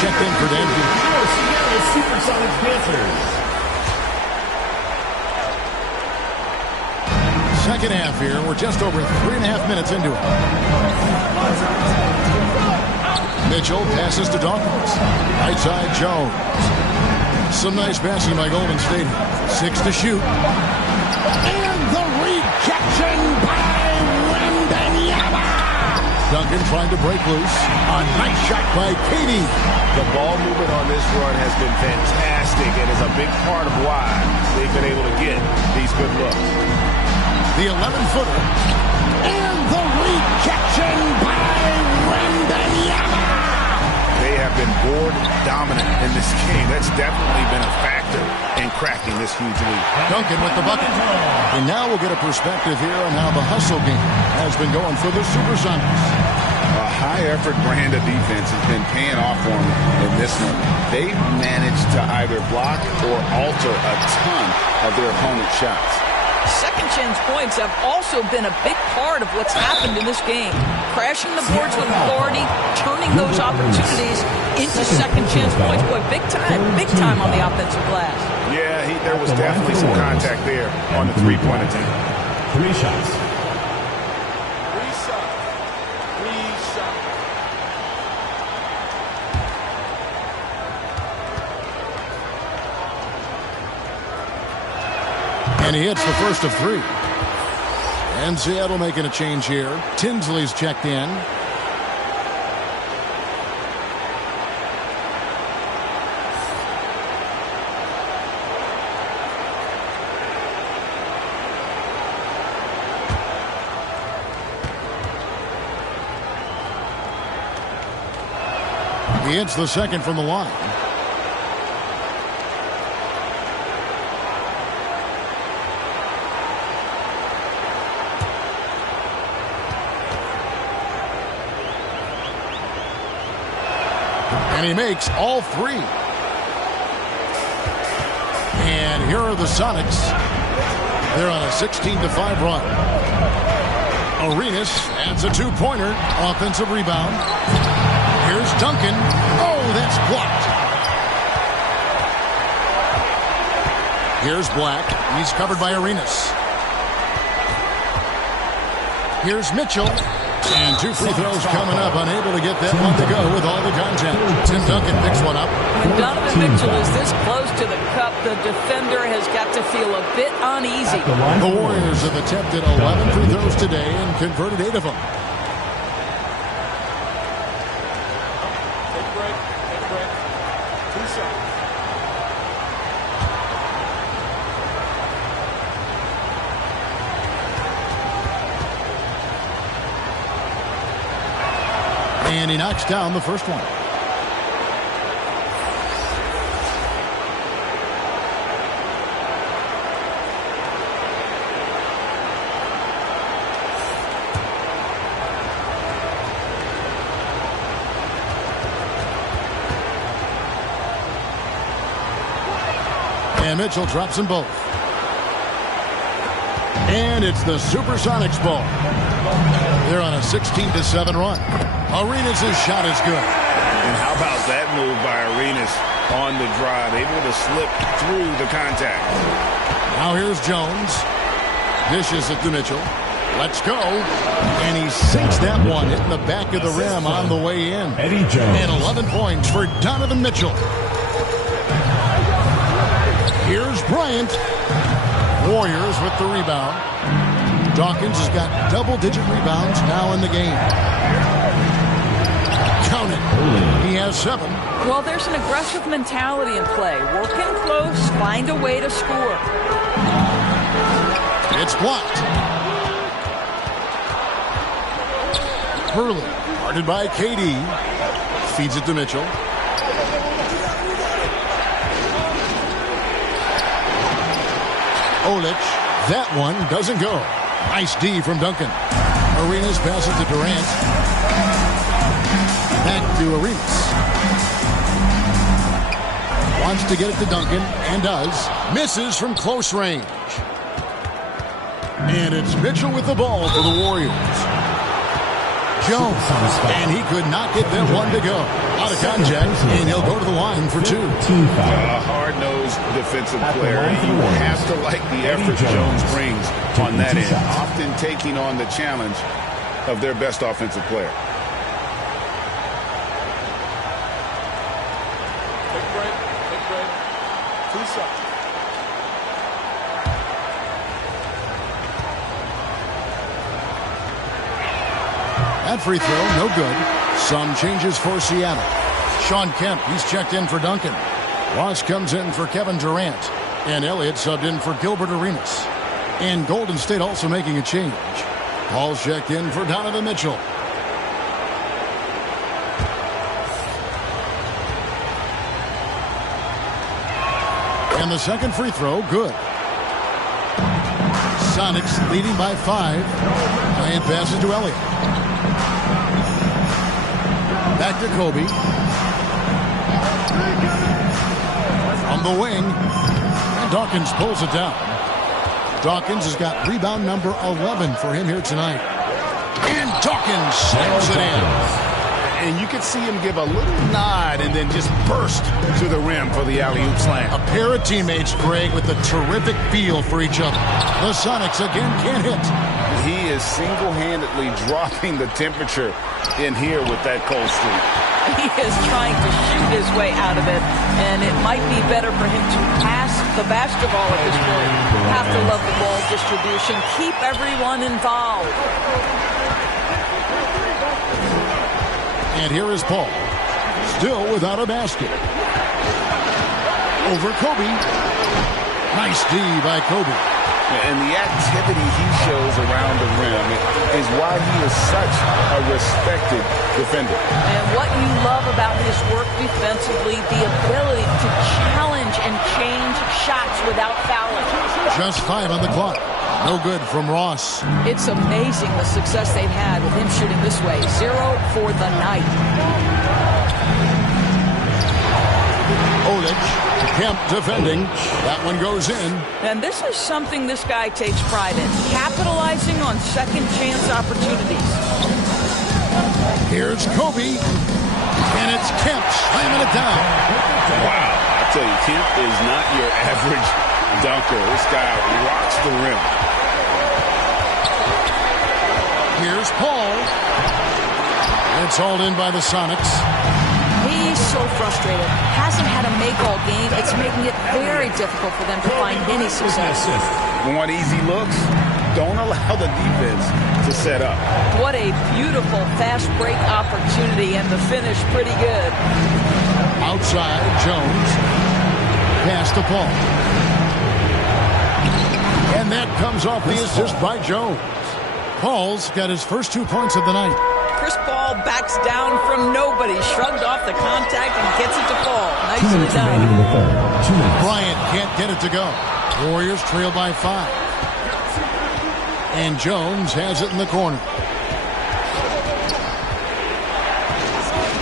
Checked in for Denver. Seattle Supersonics Panthers. Second half here. We're just over 3.5 minutes into it. Mitchell passes to Dawkins. Right side Jones. Some nice passing by Golden State. 6 to shoot. And the rejection by Wembanyama. Duncan trying to break loose. A nice shot by Katie. The ball movement on this run has been fantastic and is a big part of why they've been able to get these good looks. The 11-footer. And the rejection by Wembanyama. They have been board dominant in this game. That's definitely been a factor in cracking this huge lead. Duncan with the bucket. And now we'll get a perspective here on how the hustle game has been going for the Supersonics. A high-effort brand of defense has been paying off for them in this one. They've managed to either block or alter a ton of their opponent's shots. Second chance points have also been a big part of what's happened in this game. Crashing the boards with authority, turning those opportunities into second chance points. Boy, big time on the offensive glass. Yeah, there was definitely some contact there on the three-point attempt. 3 shots. And he hits the first of 3. And Seattle making a change here. Tinsley's checked in. He hits the second from the line. And he makes all 3. And here are the Sonics. They're on a 16-5 run. Arenas adds a 2-pointer. Offensive rebound. Here's Duncan. Oh, that's blocked. Here's Black. He's covered by Arenas. Here's Mitchell. And 2 free throws coming up. Unable to get that one to go with all the contact. Tim Duncan picks one up. When Donovan Mitchell is this close to the cup, the defender has got to feel a bit uneasy. The Warriors have attempted 11 free throws today and converted 8 of them. Take a break. 2 shots. And he knocks down the first one. And Mitchell drops them both. And it's the Supersonics ball. They're on a 16-7 run. Arenas' shot is good. And how about that move by Arenas on the drive, able to slip through the contact. Now here's Jones. Dishes it to Mitchell. Let's go. And he sinks that one, hitting the back of the rim on the way in. Eddie Jones. And 11 points for Donovan Mitchell. Here's Bryant. Warriors with the rebound. Dawkins has got double-digit rebounds now in the game. Count it. He has 7. Well, there's an aggressive mentality in play. Working close, find a way to score. It's blocked. Hurley, guarded by KD. Feeds it to Mitchell. Olic, that one doesn't go. Nice D from Duncan. Arenas passes to Durant. Back to Arenas. Wants to get it to Duncan, and does. Misses from close range. And it's Mitchell with the ball for the Warriors. Jones, and he could not get that one to go. Out of contact, and he'll go to the line for 2. A hard-nosed defensive player. You have to like the effort Jones brings on that end, often taking on the challenge of their best offensive player. Take a break. Take a break. 2 shots. That free throw, no good. Some changes for Seattle. Sean Kemp, he's checked in for Duncan. Ross comes in for Kevin Durant. And Elliott subbed in for Gilbert Arenas. And Golden State also making a change. Paul's checked in for Donovan Mitchell. And the second free throw, good. Sonics leading by 5. Bryant passes to Elliott. Back to Kobe. From the wing. And Dawkins pulls it down. Dawkins has got rebound number 11 for him here tonight. And Dawkins slams it in. And you can see him give a little nod and then just burst to the rim for the alley-oop slam. A pair of teammates, Greg, with a terrific feel for each other. The Sonics again can't hit. He is single-handedly dropping the temperature in here with that cold streak. He is trying to shoot his way out of it, and it might be better for him to pass the basketball at this point. Have to love the ball distribution. Keep everyone involved. And here is Paul, still without a basket. Over Kobe. Nice D by Kobe. And the activity he shows around the rim is why he is such a respected defender. And what you love about his work defensively, the ability to challenge and change shots without fouling. Just 5 on the clock. No good from Ross. It's amazing the success they've had with him shooting this way. 0 for the night. Olic, Kemp defending. That one goes in. And this is something this guy takes pride in. Capitalizing on second chance opportunities. Here's Kobe. And it's Kemp slamming it down. Wow. I tell you, Kemp is not your average dunker. This guy rocks the rim. Here's Paul. It's hauled in by the Sonics. He's so frustrated. Hasn't had a make all game. It's making it very difficult for them to find any success. Want easy looks? Don't allow the defense to set up. What a beautiful fast break opportunity, and the finish pretty good. Outside, Jones. Pass to Paul. And that comes off the assist by Jones. Paul's got his first 2 points of the night. Chris Paul backs down from nobody. Shrugged off the contact and gets it to fall. Nicely done. Bryant can't get it to go. Warriors trail by 5. And Jones has it in the corner.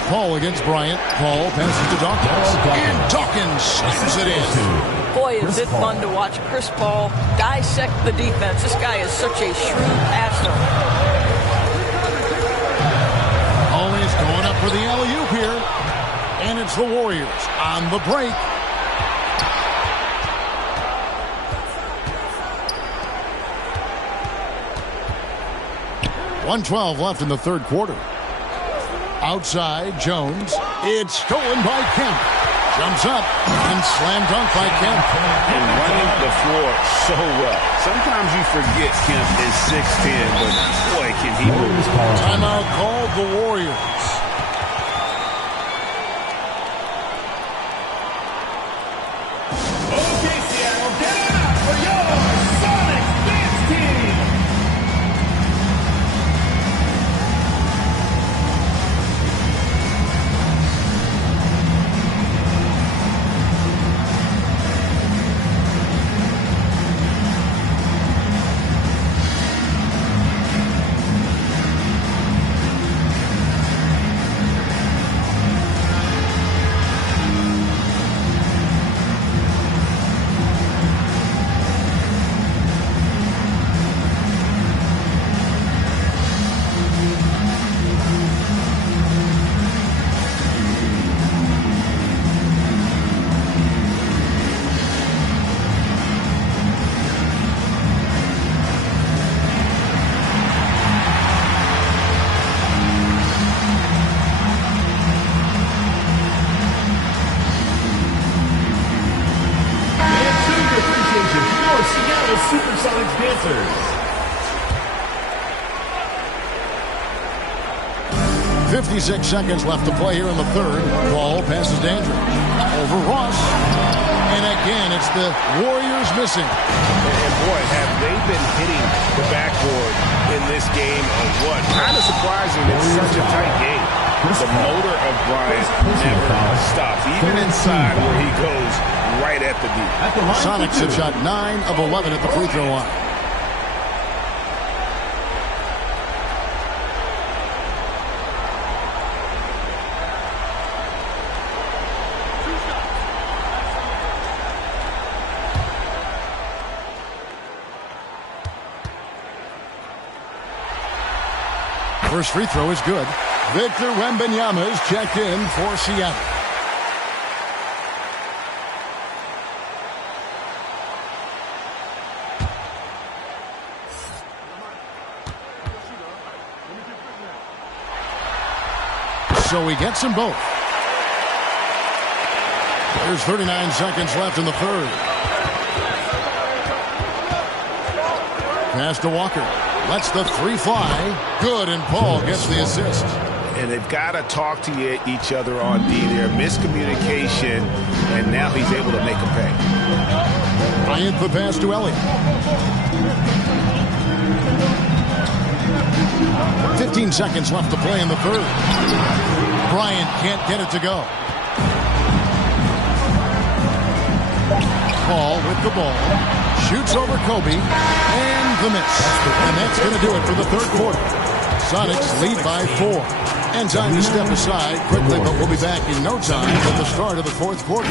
Paul against Bryant. Paul passes to Dawkins. And Dawkins slams it in. Boy, is it fun to watch Chris Paul dissect the defense. This guy is such a shrewd passer. Always going up for the alley-oop here. And it's the Warriors on the break. .112 left in the third quarter. Outside, Jones. It's stolen by Kemp. Jumps up and slam dunk by Kemp. And running the floor so well. Sometimes you forget Kemp is 6'10", but boy, can he move. Timeout called the Warriors. Okay, Seattle, get out for your Sonic Dance Team! Supersonic dancers. 56 seconds left to play here in the third. Ball passes to Andrew. Over Ross. And again, it's the Warriors missing. And boy, have they been hitting the backboard in this game of what? Kind of surprising. It's such a tight game. The motor of Bryant never stops, even inside where he goes right at the deep. Sonics have shot 9 of 11 at the free throw line. First free throw is good. Victor Wembanyama is checked in for Seattle. So he gets them both. There's 39 seconds left in the third. Pass to Walker. Lets the three fly. Good, and Paul gets the assist. And they've got to talk to each other on D there. Miscommunication, and now he's able to make a pay. Bryant the pass to Elliott. 15 seconds left to play in the third. Bryant can't get it to go. Paul with the ball. Shoots over Kobe. And the miss. And that's going to do it for the third quarter. Sonics lead by 4. And time to step aside quickly, but we'll be back in no time at the start of the fourth quarter.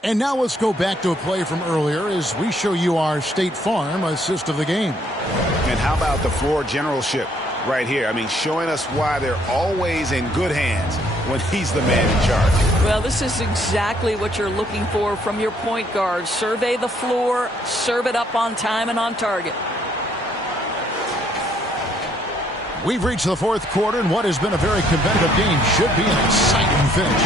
And now let's go back to a play from earlier as we show you our State Farm assist of the game. And how about the floor generalship right here? I mean, showing us why they're always in good hands when he's the man in charge. Well, this is exactly what you're looking for from your point guard. Survey the floor, serve it up on time and on target. We've reached the fourth quarter, and what has been a very competitive game should be an exciting finish.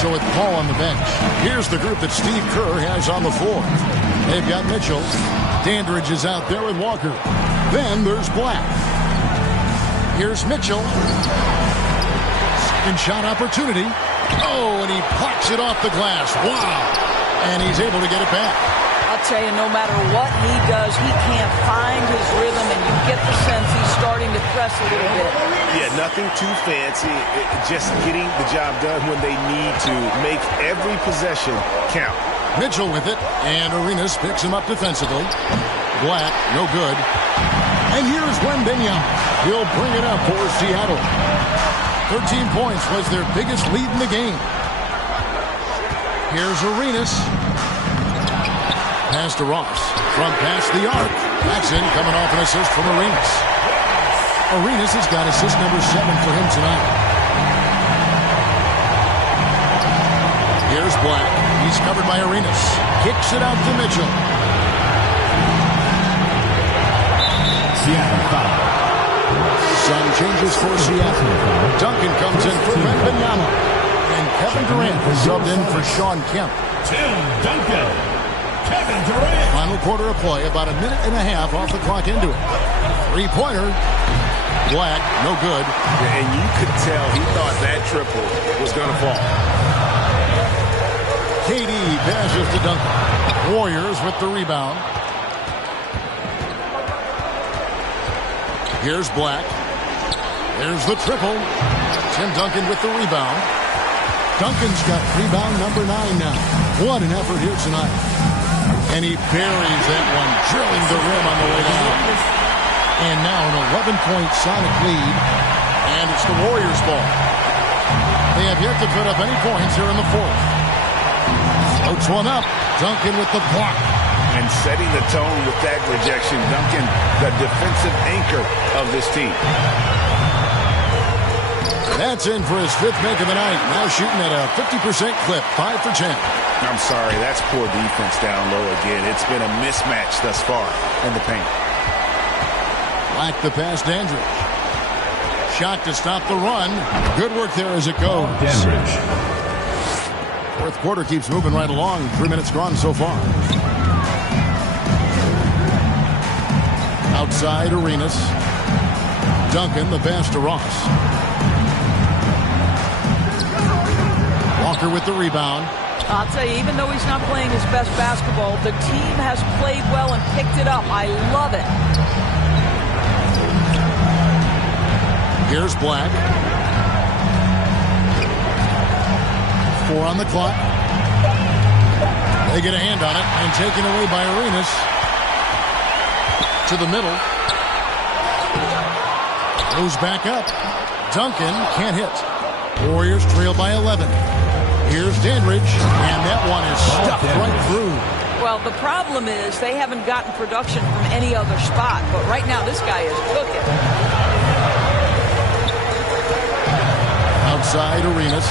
So with Paul on the bench, here's the group that Steve Kerr has on the floor. They've got Mitchell. Dandridge is out there with Walker. Then there's Black. Here's Mitchell. Second shot opportunity. Oh, and he plucks it off the glass. Wow. And he's able to get it back. I'll tell you, no matter what he does, he can't find his rhythm, and you get the sense he's starting to press a little bit. Yeah, nothing too fancy. Just getting the job done when they need to. Make every possession count. Mitchell with it, and Arenas picks him up defensively. Black, no good. And here's Wembanyama. He'll bring it up for Seattle. 13 points was their biggest lead in the game. Here's Arenas. Pass to Ross. From past the arc. That's in, coming off an assist from Arenas. Arenas has got assist number 7 for him tonight. Here's Black. He's covered by Arenas. Kicks it out to Mitchell. Seattle foul. Some changes for Seattle. Duncan comes in for Wembanyama. And Kevin Durant is subbed in for Sean Kemp. Tim Duncan. Kevin Durant. Final quarter of play, about a minute and a half off the clock into it. Three-pointer. Black, no good. Yeah, and you could tell he thought that triple was going to fall. KD passes to Duncan. Warriors with the rebound. Here's Black. There's the triple. Tim Duncan with the rebound. Duncan's got rebound number 9 now. What an effort here tonight. And he buries that one, drilling the rim on the way down. And now an 11-point Sonic lead. And it's the Warriors' ball. They have yet to put up any points here in the fourth. Floats one up. Duncan with the block. And setting the tone with that rejection. Duncan, the defensive anchor of this team. That's in for his 5th make of the night. Now shooting at a 50% clip. 5 for 10. I'm sorry, that's poor defense down low again. It's been a mismatch thus far in the paint. Black the pass, Dandridge. Shot to stop the run. Good work there as it goes. Dandridge. Fourth quarter keeps moving right along. 3 minutes gone so far. Outside Arenas. Duncan, the pass to Ross. Walker with the rebound. I'll tell you, even though he's not playing his best basketball, the team has played well and picked it up. I love it. Here's Black. 4 on the clock. They get a hand on it and taken away by Arenas. To the middle. Goes back up. Duncan can't hit. Warriors trail by 11. Here's Dandridge, and that one is stuffed right through. Well, the problem is they haven't gotten production from any other spot, but right now this guy is cooking. Outside Arenas.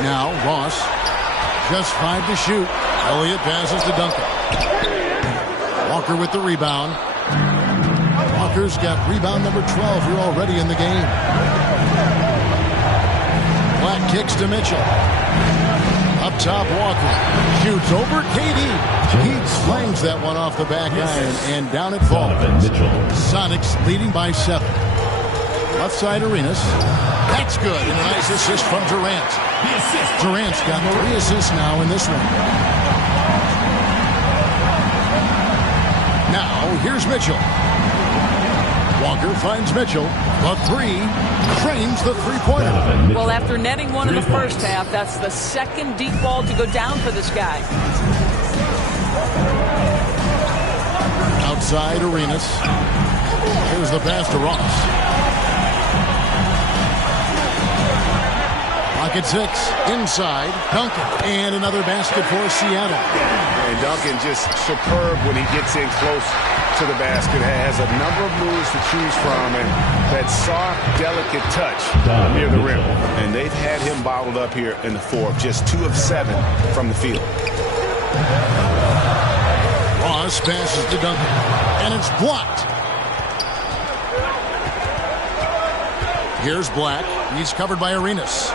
Now Ross. Just 5 to shoot. Elliott passes to Duncan. Walker with the rebound. Walker's got rebound number 12 here already in the game. Black kicks to Mitchell. Up top, Walker. Shoots over KD. He slings that one off the back iron, and down it falls. Sonics leading by 7. Left side Arenas. That's good. And a nice assist from Durant. Durant's got 3 assists now in this one. Now, here's Mitchell. Walker finds Mitchell. The 3 trains the three-pointer. Well, after netting one in the first half, that's the second deep ball to go down for this guy. Outside Arenas. Here's the pass to Ross. Pocket 6. Inside. Duncan. And another basket for Seattle. And Duncan just superb when he gets in close to the basket. Has a number of moves to choose from, and that soft, delicate touch near the rim. And they've had him bottled up here in the fourth. Just 2 of 7 from the field. Ross Russ passes to Duncan, and it's blocked. Here's Black. He's covered by Arenas.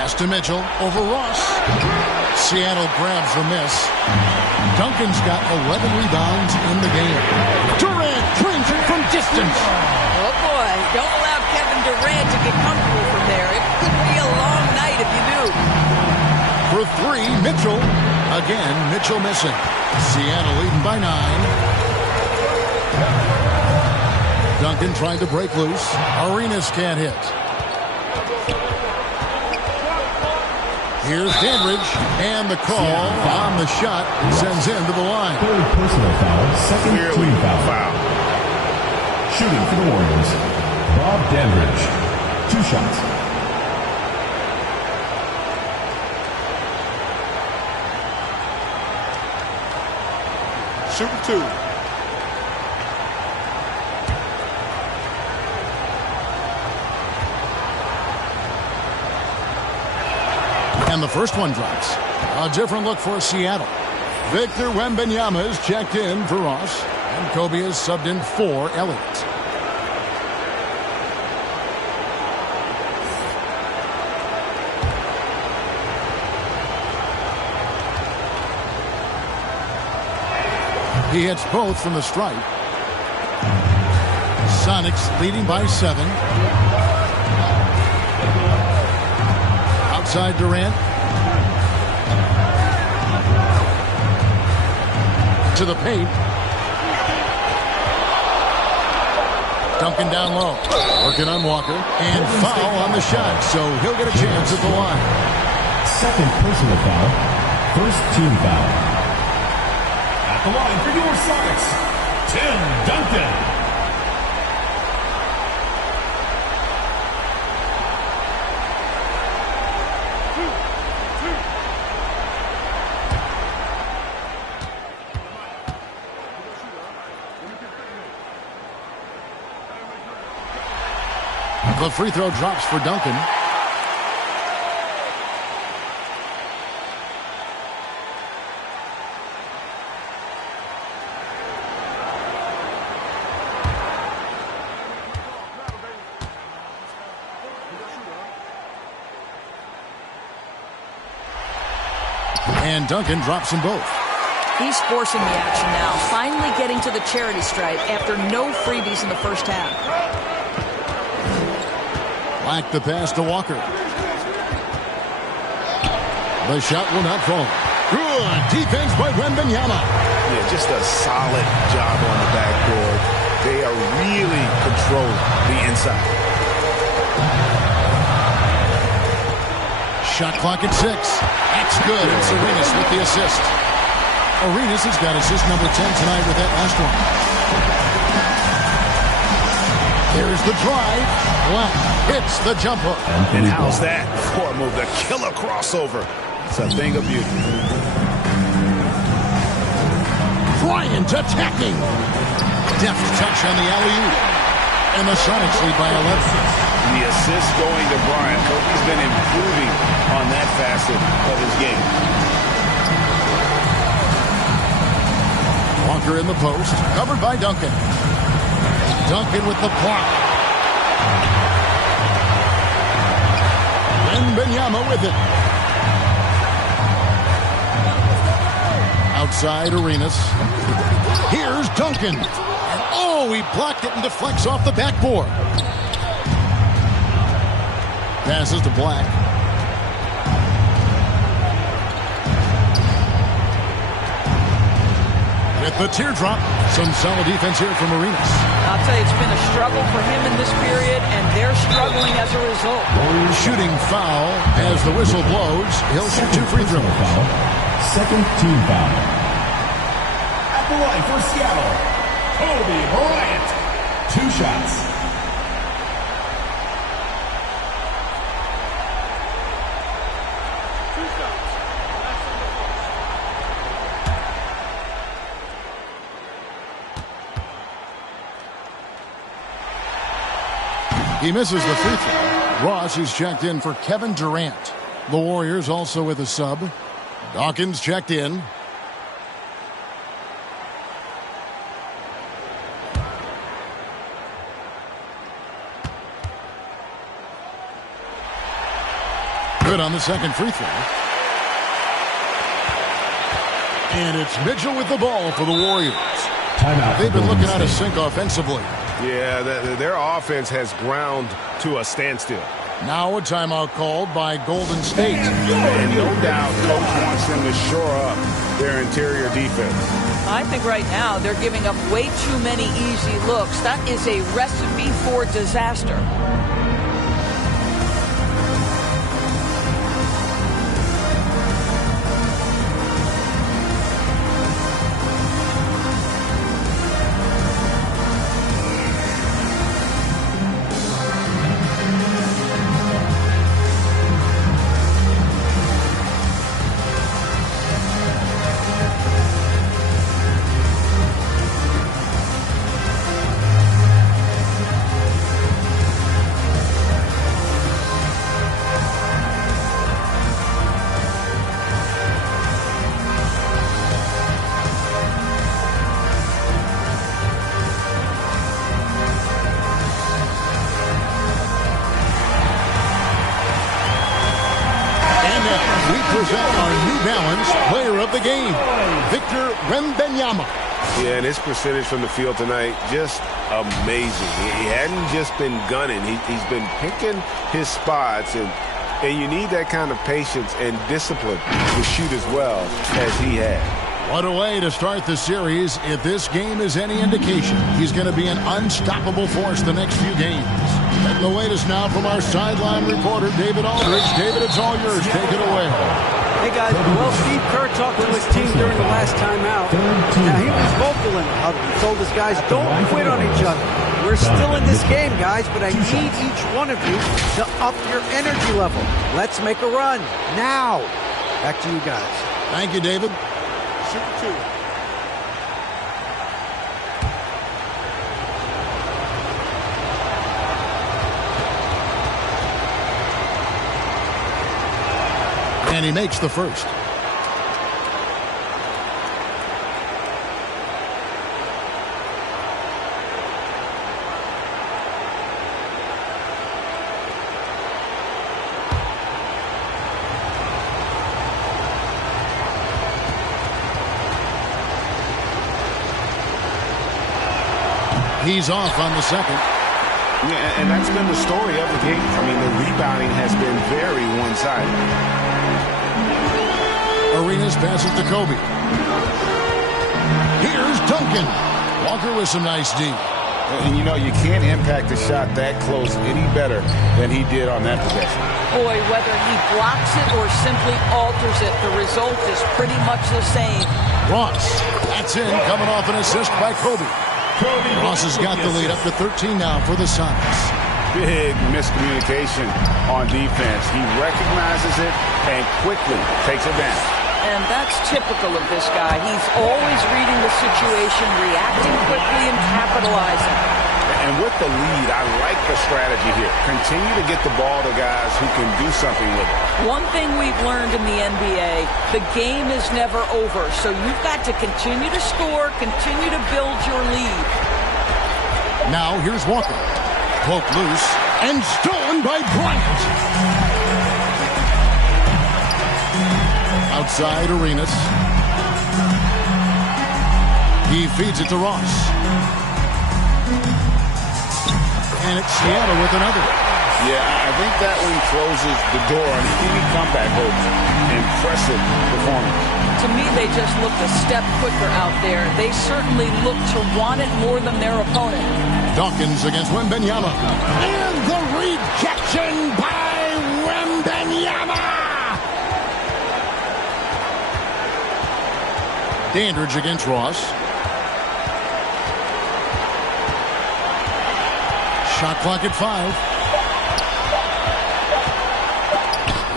Pass to Mitchell over Ross. Seattle grabs the miss. Duncan's got 11 rebounds in the game. Durant brings it from distance. Oh, boy. Don't allow Kevin Durant to get comfortable from there. It could be a long night if you do. For three, Mitchell. Again, Mitchell missing. Seattle leading by 9. Duncan tried to break loose. Arenas can't hit. Here's Dandridge, and the call on the shot sends him to the line. Third personal foul, second team foul. Shooting for the Warriors, Bob Dandridge. 2 shots. Shooting 2. And the first one drops. A different look for Seattle. Victor Wembanyama is checked in for Ross. And Kobe is subbed in for Elliott. He hits both from the stripe. Sonics leading by 7. Outside Durant. To the paint. Duncan down low. Working on Walker. And foul on the shot, so he'll get a chance at the line. Second personal foul. First team foul. At the line for your Sonics, Tim Duncan. The free throw drops for Duncan. And Duncan drops them both. He's forcing the action now, finally getting to the charity stripe after no freebies in the first half. Black the pass to Walker. The shot will not fall. Good defense by Wembanyama. Yeah, just a solid job on the backboard. They are really controlling the inside. Shot clock at 6. That's good. It's Arenas with the assist. Arenas has got assist number 10 tonight with that last one. Here's the drive. Black hits the jump hook. And how's that for a move? The killer crossover. It's a thing of beauty. Bryant attacking. Deft touch on the alley-oop. And the Sonics lead by 11. The assist going to Bryant. Kobe's been improving on that facet of his game. Walker in the post, covered by Duncan. Duncan with the block. Wembanyama with it. Outside Arenas. Here's Duncan. And oh, he blocked it and deflects off the backboard. Passes to Black. With the teardrop, some solid defense here from Arenas. I'll tell you, it's been a struggle for him in this period, and they're struggling as a result. Shooting foul as the whistle blows. He'll shoot 2 free throws. Foul. Second team foul. At the line for Seattle, Kobe Bryant. 2 shots. He misses the free throw. Ross is checked in for Kevin Durant. The Warriors also with a sub. Dawkins checked in. Good on the second free throw. And it's Mitchell with the ball for the Warriors. Timeout. They've been looking out of sync offensively. Yeah, their offense has ground to a standstill. Now a timeout called by Golden State. And no doubt coach wants them to shore up their interior defense. I think right now they're giving up way too many easy looks. That is a recipe for disaster. Yeah, and his percentage from the field tonight, just amazing. He hadn't just been gunning. He's been picking his spots, and you need that kind of patience and discipline to shoot as well as he had. What a way to start the series. If this game is any indication, he's going to be an unstoppable force the next few games. And the latest now from our sideline reporter, David Aldridge. David, it's all yours. Take it away. Hey, guys. Well, Steve Kerr talked to his team during the last timeout. Now, he was vocal in the huddle. He told his guys, don't quit on each other. We're still in this game, guys, but I need each one of you to up your energy level. Let's make a run. Now. Back to you guys. Thank you, David. Shoot two. And he makes the first. He's off on the second. Yeah, and that's been the story of the game. I mean, the rebounding has been very one-sided. Arenas passes to Kobe. Here's Duncan. Walker with some nice D. And you know, you can't impact a shot that close any better than he did on that possession. Boy, whether he blocks it or simply alters it, the result is pretty much the same. Ross, that's in, coming off an assist by Kobe. Ross has got the lead up to 13 now for the Suns. Big miscommunication on defense. He recognizes it and quickly takes advantage. And that's typical of this guy. He's always reading the situation, reacting quickly, and capitalizing. And with the lead, I like the strategy here. Continue to get the ball to guys who can do something with it. One thing we've learned in the NBA, the game is never over. So you've got to continue to score, continue to build your lead. Now here's Walker. Poke loose and stolen by Bryant. Outside Arenas. He feeds it to Ross. And it's Seattle with another. Yeah, I think that one closes the door on any comeback hopes. Impressive performance. To me, they just looked a step quicker out there. They certainly look to want it more than their opponent. Dawkins against Wembanyama. And the rejection by Wembanyama. Dandridge against Ross. Shot clock at 5.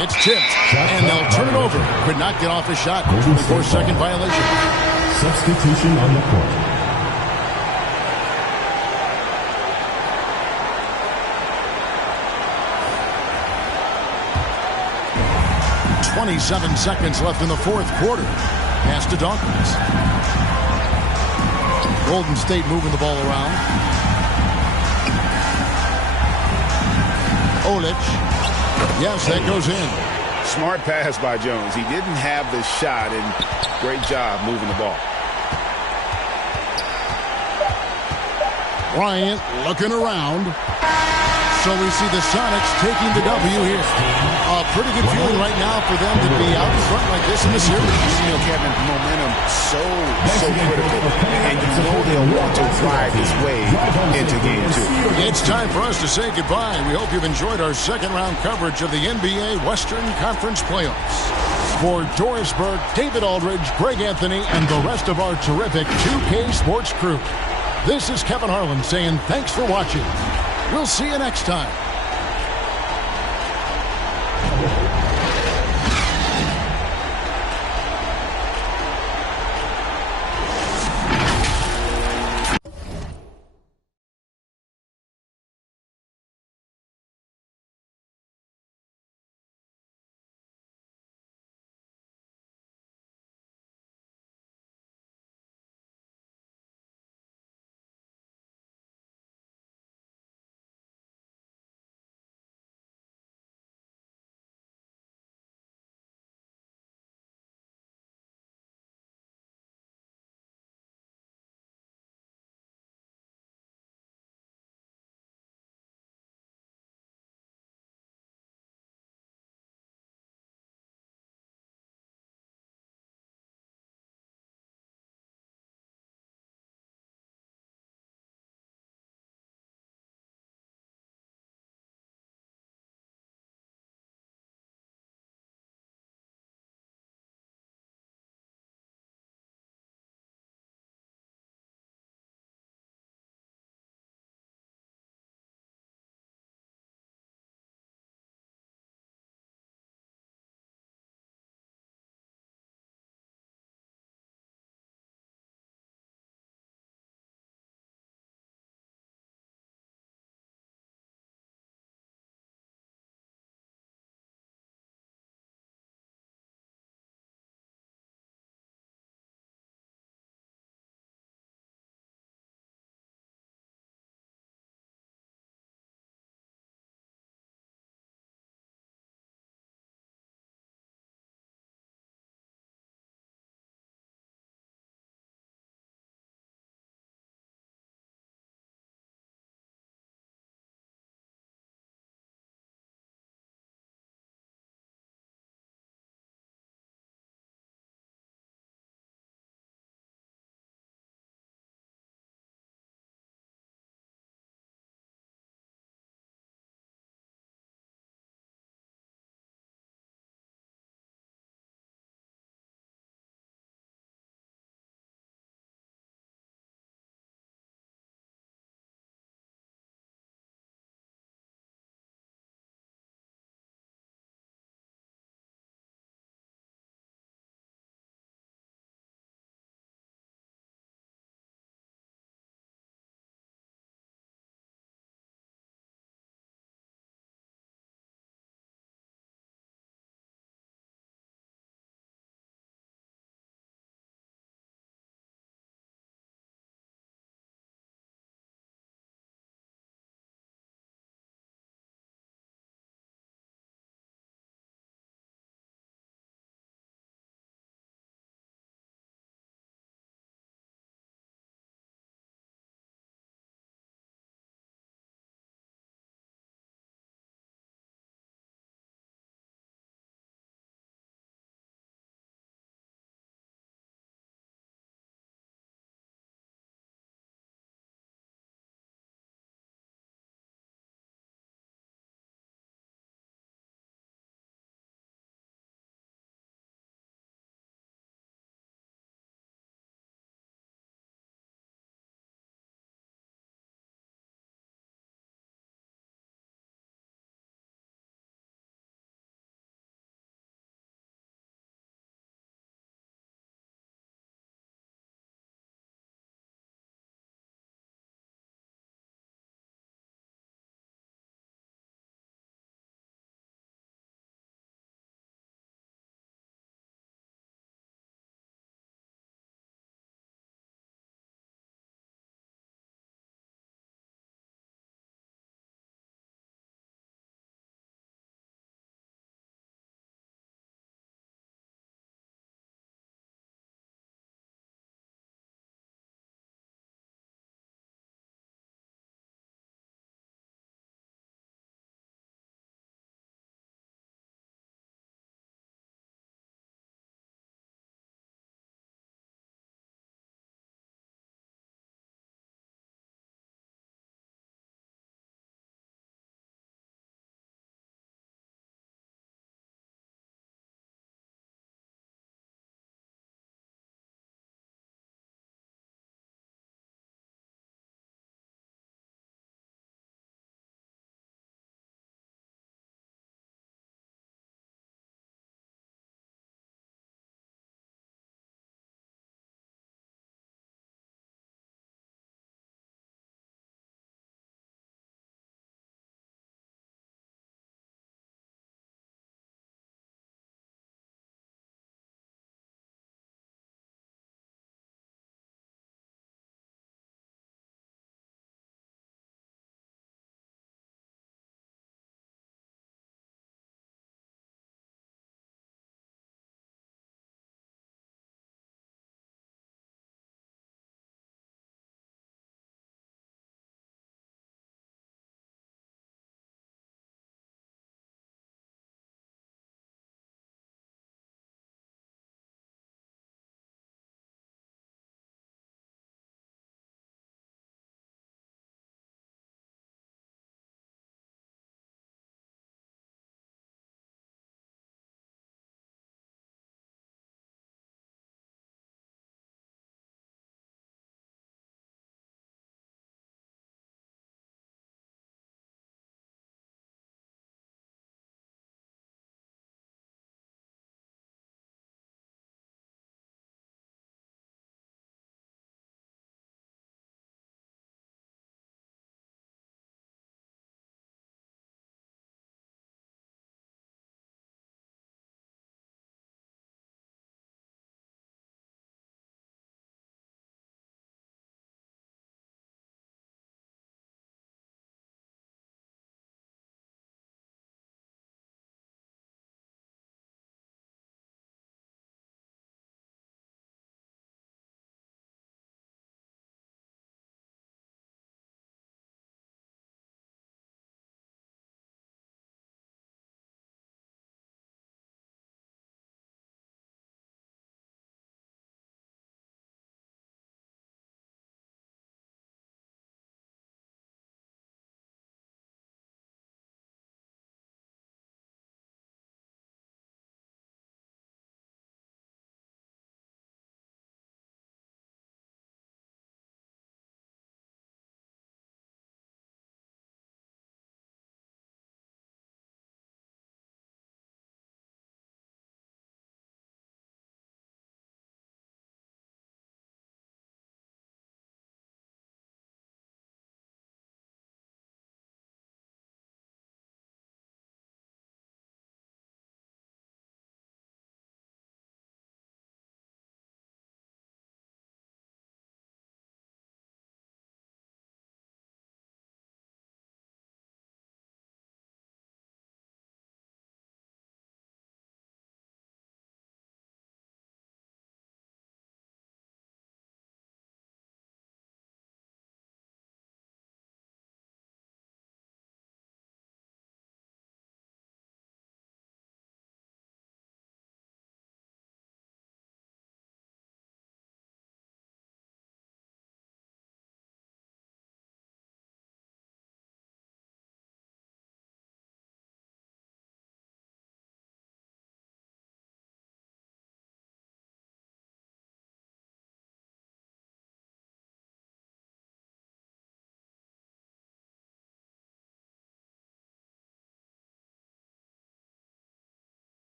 It's tipped, and they'll turn it over. Could not get off a shot. 24-second violation. Substitution on the court. 27 seconds left in the fourth quarter. Pass to Dawkins. Golden State moving the ball around. Olic. Yes, that goes in. Smart pass by Jones. He didn't have the shot, and great job moving the ball. Bryant looking around. So we see the Sonics taking the W here. A pretty good feeling right now for them to be out in front like this in the series. You know, Kevin, momentum so critical. And you know they'll want to ride this wave into game 2. It's time for us to say goodbye. We hope you've enjoyed our second-round coverage of the NBA Western Conference Playoffs. For Doris Burke, David Aldridge, Greg Anthony, and the rest of our terrific 2K Sports crew, this is Kevin Harlan saying thanks for watching. We'll see you next time.